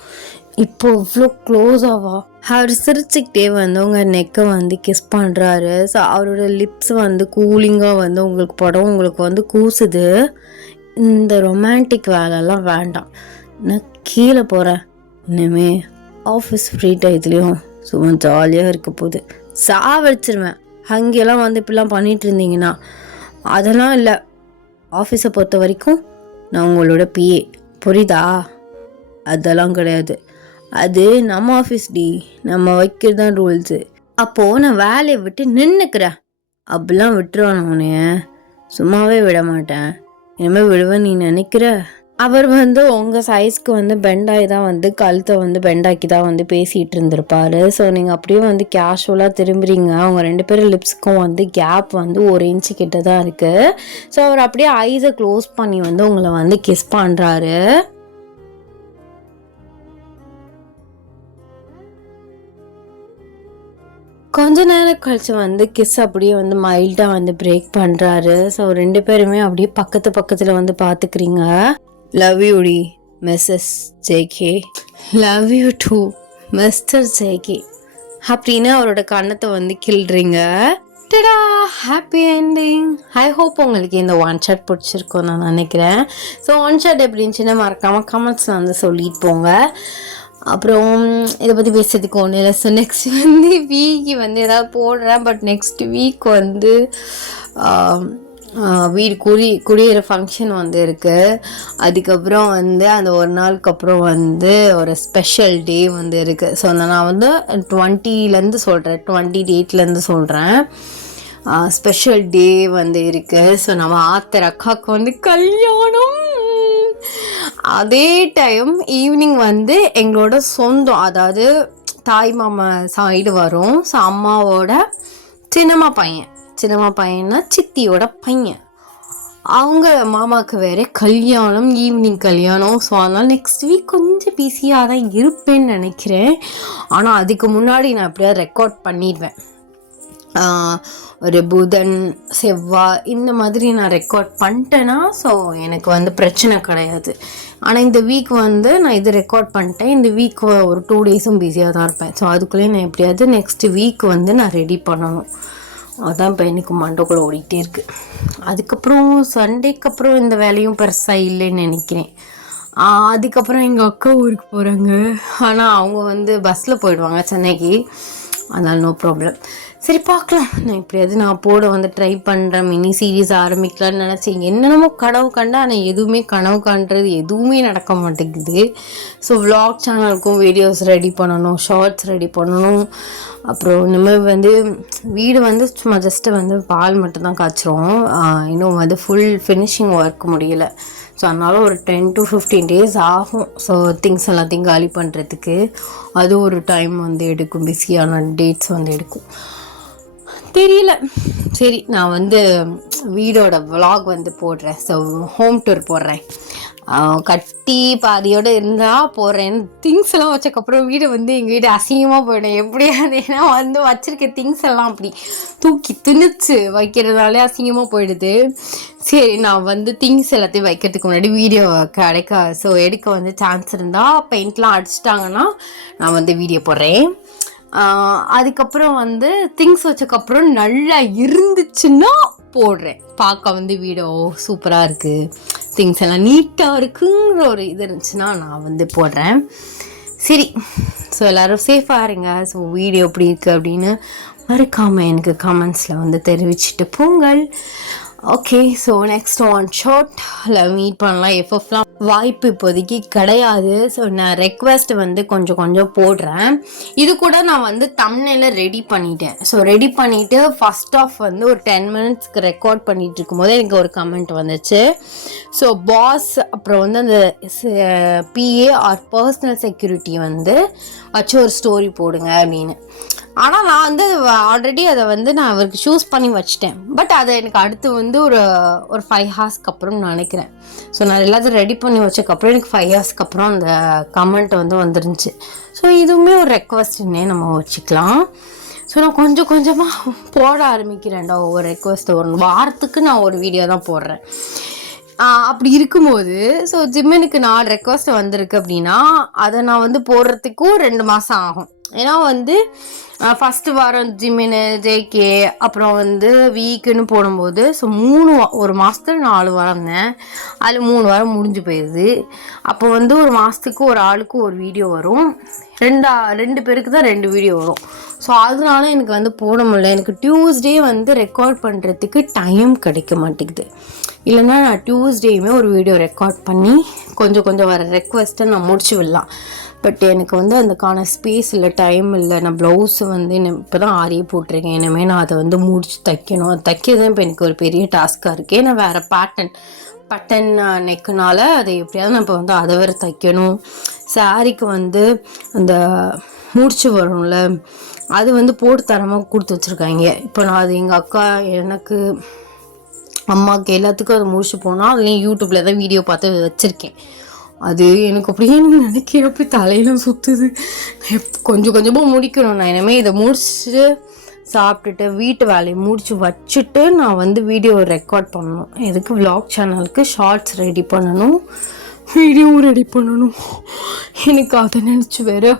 இப்போ இவ்வளோ க்ளோஸாவா? அவர் சிரிச்சுக்கிட்டே வந்து உங்கள் நெக்கை வந்து கிஸ் பண்ணுறாரு. ஸோ அவரோட லிப்ஸ் வந்து கூலிங்காக வந்து உங்களுக்கு படம் உங்களுக்கு வந்து கூசுது. இந்த ரொமான்டிக் வேலைலாம் வேண்டாம், நான் கீழே போகிறேன். இனிமே ஆஃபீஸ் ஃப்ரீ டயத்துலேயும் சும்மா ஜாலியாக இருக்க போகுது. சாவடிச்சிருவேன் அங்கெல்லாம் வந்து இப்படிலாம் பண்ணிகிட்டு இருந்தீங்கன்னா. அதெல்லாம் இல்லை, ஆஃபீஸை பொறுத்த வரைக்கும் நான் உங்களோட பிஏ, புரியுதா? அதெல்லாம் கிடையாது, அது நம்ம ஆஃபீஸ் டி, நம்ம வைக்கிறது தான் ரூல்ஸு. அப்போது நான் வேலையை விட்டு நின்றுக்கிறேன். அப்படிலாம் விட்டுருவான் உன்னைய சும்மாவே விட மாட்டேன். இனிமேல் விடுவேன் நீ நினைக்கிற? அவர் வந்து உங்கள் சைஸ்க்கு வந்து பெண்டாகி தான் வந்து கழுத்தை வந்து பெண்டாக்கி தான் வந்து பேசிகிட்டு இருந்திருப்பாரு. ஸோ நீங்கள் அப்படியே வந்து கேஷுவலாக திரும்புறீங்க. அவங்க 2 பேரும் லிப்ஸுக்கும் வந்து கேப் வந்து 1 இன்ச்சு கிட்ட தான் இருக்குது. ஸோ அவர் அப்படியே ஐஸை க்ளோஸ் பண்ணி வந்து உங்களை வந்து கிஸ் பண்ணுறாரு. கொஞ்ச நேரம் கழிச்சு வந்து கிஸ் அப்படியே வந்து மைல்டாக வந்து பிரேக் பண்ணுறாரு. ஸோ 2 பேருமே அப்படியே பக்கத்தில் வந்து பார்த்துக்கிறீங்க. லவ் யூ டி missus JK, love you too mister JK அப்படின்னு அவரோட கண்ணத்தை வந்து கிள்றீங்க. டடா, ஹாப்பி என்டிங். ஐ ஹோப் உங்களுக்கு இந்த ஒன் ஷாட் பிடிச்சிருக்கோம் நான் நினைக்கிறேன். ஸோ ஒன் ஷாட் எப்படி இருந்துச்சுன்னா மறக்காமல் கமெண்ட்ஸில் வந்து சொல்லிட்டு போங்க. அப்புறம் இதை பற்றி பேசுறதுக்கு ஒன்றும் இல்லை. ஸோ நெக்ஸ்ட் வந்து வீக்கு வந்து எதாவது போடுறேன். பட் நெக்ஸ்ட் வீக் வந்து வீடு குடியேற ஃபங்க்ஷன் வந்து இருக்குது. அதுக்கப்புறம் வந்து அந்த ஒரு நாளுக்கு அப்புறம் வந்து ஒரு ஸ்பெஷல் டே வந்து இருக்குது. ஸோ நான் வந்து 20 சொல்கிறேன், 20 டேட்லேருந்து சொல்கிறேன். ஸ்பெஷல் டே வந்து இருக்குது. ஸோ நம்ம ஆத்தர் அக்காவுக்கு வந்து கல்யாணம். அதே டைம் ஈவினிங் வந்து எங்களோட சொந்தம், அதாவது தாய் மாமா சைடு வரும். ஸோ அம்மாவோட சின்னம்மா பையன்னா சித்தியோட பையன், அவங்க மாமாவுக்கு வேற கல்யாணம், ஈவினிங் கல்யாணம். ஸோ அதனால் நெக்ஸ்ட் வீக் கொஞ்சம் பிஸியாக தான் இருப்பேன்னு நினைக்கிறேன். ஆனால் அதுக்கு முன்னாடி நான் எப்படியாவது ரெக்கார்ட் பண்ணிடுவேன். ஒரு புதன் செவ்வாய் இந்த மாதிரி நான் ரெக்கார்ட் பண்ணிட்டேன்னா ஸோ எனக்கு வந்து பிரச்சனை கிடையாது. ஆனால் இந்த வீக் வந்து நான் இது ரெக்கார்ட் பண்ணிட்டேன். இந்த வீக் ஒரு 2 டேஸும் பிஸியாக தான் இருப்பேன். ஸோ அதுக்குள்ளேயே நான் எப்படியாவது நெக்ஸ்ட் வீக் வந்து நான் ரெடி பண்ணணும். அதுதான் இப்போ எனக்கு மண்டக்குள்ளே ஓடிக்கிட்டே இருக்குது. அதுக்கப்புறம் சண்டேக்கு அப்புறம் இந்த வேலையும் பெருசாக இல்லைன்னு நினைக்கிறேன். அதுக்கப்புறம் எங்கள் அக்கா ஊருக்கு போகிறாங்க. ஆனால் அவங்க வந்து பஸ்ஸில் போயிடுவாங்க சென்னைக்கு, அதனால் நோ ப்ராப்ளம். சரி பார்க்கலாம், நான் எப்படியாவது நான் போட வந்து ட்ரை பண்ணுறேன். மினி சீரீஸ் ஆரம்பிக்கலான்னு நினச்சேன். என்னென்னமோ கனவு கண்டா, ஆனால் எதுவுமே கனவு காண்றது எதுவுமே நடக்க மாட்டேங்குது. ஸோ விளாக் சேனலுக்கும் வீடியோஸ் ரெடி பண்ணணும், ஷார்ட்ஸ் ரெடி பண்ணணும். அப்புறம் இனிமேல் வந்து வீடு வந்து சும்மா ஜஸ்ட்டு வந்து பால் மட்டும்தான் காய்ச்சிரும். இன்னும் வந்து ஃபுல் ஃபினிஷிங் ஒர்க் முடியலை. ஸோ அதனால் ஒரு 10 to 15 டேஸ் ஆகும். ஸோ திங்ஸ் எல்லாத்தையும் காலி பண்ணுறதுக்கு அது ஒரு டைம் வந்து எடுக்கும், பிஸியான டேட்ஸ் வந்து எடுக்கும், தெரியல. சரி நான் வந்து வீடோட விலாக் வந்து போடுறேன். ஸோ ஹோம் டூர் போடுறேன். கட்டி பாதியோடு இருந்தால் போடுறேன். திங்ஸ் எல்லாம் வச்சக்கப்புறம் வீடு வந்து எங்கள் வீடு அசிங்கமாக போயிடும் எப்படியாது. ஏன்னா வந்து வச்சுருக்க திங்ஸ் எல்லாம் அப்படி தூக்கி திணிச்சு வைக்கிறதுனாலே அசிங்கமாக போயிடுது. சரி நான் வந்து திங்ஸ் எல்லாத்தையும் வைக்கிறதுக்கு முன்னாடி வீடியோ ஸோ எடுக்க வந்து சான்ஸ் இருந்தால் பெயிண்ட்லாம் அடிச்சிட்டாங்கன்னா நான் வந்து வீடியோ போடுறேன். அதுக்கப்புறம் வந்து திங்ஸ் வச்சக்கப்புறம் நல்லா இருந்துச்சுன்னா போடுறேன். பார்க்க வந்து வீடியோ சூப்பராக இருக்குது, திங்ஸ் எல்லாம் நீட்டாக இருக்குங்கிற ஒரு இது இருந்துச்சுன்னா நான் வந்து போடுறேன். சரி, ஸோ எல்லோரும் சேஃபாக இருங்க. ஸோ வீடியோ எப்படி இருக்குது அப்படின்னு மறக்காமல் எனக்கு கமெண்ட்ஸில் வந்து தெரிவிச்சுட்டு போங்கள். ஓகே, ஸோ நெக்ஸ்ட் ஒன் ஷார்ட்டில் மீட் பண்ணலாம். எஃப்எஃப்லாம் வாய்ப்பு இப்போதைக்கு கிடையாது. ஸோ நான் ரெக்வெஸ்ட் வந்து கொஞ்சம் போடுறேன். இது கூட நான் வந்து தம்ப்நெயில ரெடி பண்ணிட்டேன். ஸோ ரெடி பண்ணிவிட்டு ஃபஸ்ட் ஆஃப் வந்து ஒரு 10 மினிட்ஸ்க்கு ரெக்கார்ட் பண்ணிகிட்டு இருக்கும்போது எனக்கு ஒரு கமெண்ட் வந்துச்சு. ஸோ பாஸ் அப்புறம் வந்து அந்த பிஏ ஆர் பர்சனல் செக்யூரிட்டி வந்து வச்சு ஒரு ஸ்டோரி போடுங்க அப்படின்னு. ஆனால் நான் வந்து ஆல்ரெடி அதை வந்து நான் அவருக்கு சூஸ் பண்ணி வச்சிட்டேன். பட் அதை எனக்கு அடுத்து வந்து ஒரு 5 ஹார்ஸ்க்கு அப்புறம் நினைக்கிறேன். ஸோ நான் எல்லாத்தையும் ரெடி பண்ணி வச்சதுக்கப்புறம் எனக்கு 5 ஹார்ஸ்க்கு அப்புறம் அந்த கமெண்ட் வந்து வந்துருந்துச்சு. ஸோ இதுவுமே ஒரு ரெக்வஸ்ட்னே நம்ம வச்சுக்கலாம். ஸோ நான் கொஞ்சமாக போட ஆரம்பிக்கிறேன்டா ஒவ்வொரு ரெக்வஸ்ட். ஒரு வாரத்துக்கு நான் ஒரு வீடியோ தான் போடுறேன். அப்படி இருக்கும்போது ஸோ ஜிம்மினுக்கு 4 ரெக்வஸ்ட் வந்திருக்கு அப்படின்னா அதை நான் வந்து போடுறதுக்கும் 2 மாதம் ஆகும். ஏன்னா வந்து ஃபஸ்ட்டு வாரம் ஜிம்மினு ஜேகே அப்புறம் வந்து வீக்குன்னு போடும்போது ஸோ ஒரு மாதத்துல 4 வாரம் தான். அதில் 3 வாரம் முடிஞ்சு போயிடுது. அப்போ வந்து ஒரு மாதத்துக்கு ஒரு ஆளுக்கு ஒரு வீடியோ வரும். 2 பேருக்கு தான் 2 வீடியோ வரும். ஸோ அதனால எனக்கு வந்து போட முடியல. எனக்கு டியூஸ்டே வந்து ரெக்கார்ட் பண்ணுறதுக்கு டைம் கிடைக்க மாட்டேங்குது. இல்லைன்னா நான் டியூஸ்டேயுமே ஒரு வீடியோ ரெக்கார்ட் பண்ணி கொஞ்சம் வர ரெக்வெஸ்ட்டை நான் முடிச்சு விடலாம். பட் எனக்கு வந்து அதுக்கான ஸ்பேஸ் இல்லை, டைம் இல்லை. நான் ப்ளவுஸு வந்து இப்போ தான் ஆரியே போட்டிருக்கேன். இனிமேல் நான் அதை வந்து முடிச்சு தைக்கணும். அது தைக்கிறது இப்போ எனக்கு ஒரு பெரிய டாஸ்க்காக இருக்குது. ஏன்னா வேறு பட்டன் நெக்குனால அதை எப்படியாவது நான் இப்போ வந்து அதை வேறு தைக்கணும். சாரிக்கு வந்து அந்த முடிச்சு வரும்ல, அது வந்து போட்டு தரமாக கொடுத்து வச்சுருக்காங்க. இப்போ நான் அது எங்கள் அக்கா எனக்கு அம்மாவுக்கு எல்லாத்துக்கும் அதை முடிச்சு போனால் அதுலேயும் யூடியூப்பில் தான் வீடியோ பார்த்து வச்சுருக்கேன். அது எனக்கு அப்படியே நினைக்கிறப்ப தலையெல்லாம் சுற்றுது. கொஞ்சமாக முடிக்கணும். நான் இனிமேல் இதை முடிச்சுட்டு சாப்பிட்டுட்டு வீட்டு வேலையை முடிச்சு வச்சுட்டு நான் வந்து வீடியோ ரெக்கார்ட் பண்ணணும். எதுக்கு விலாக் சேனலுக்கு ஷார்ட்ஸ் ரெடி பண்ணணும், வீடியோவும் ரெடி பண்ணணும். எனக்கு அதை நினச்சி வேறு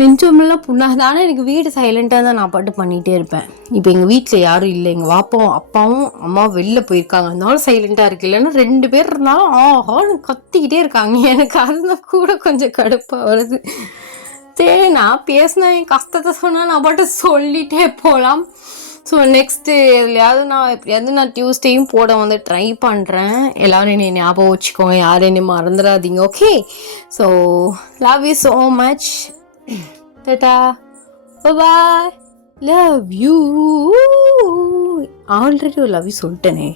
நெஞ்சமெல்லாம் புண்ணாதானே. எனக்கு வீடு சைலண்ட்டாக தான் நான் பாட்டு பண்ணிகிட்டே இருப்பேன். இப்போ எங்கள் வீட்டில் யாரும் இல்லை, எங்கள் அப்பாவும் அம்மாவும் வெளில போயிருக்காங்க, அதனால சைலண்ட்டாக இருக்குது. இல்லைன்னா 2 பேர் இருந்தாலும் ஆஹான்னு கத்திக்கிட்டே இருக்காங்க. எனக்கு அதுதான் கூட கொஞ்சம் கடுப்பாக வருது. சரி, நான் பேசினா என் கஷ்டத்தை சொன்னால் நான் பாட்டு சொல்லிகிட்டே போகலாம். ஸோ நெக்ஸ்ட்டு எப்படியாவது நான் டியூஸ்டேயும் போட வந்து ட்ரை பண்ணுறேன். எல்லோரும் என்னை ஞாபகம் வச்சுக்கோங்க, யாரும் என்னை மறந்துடாதீங்க. Okay, so love you so much. Tata, bye-bye, love you. Already love you சொல்லிட்டேனே.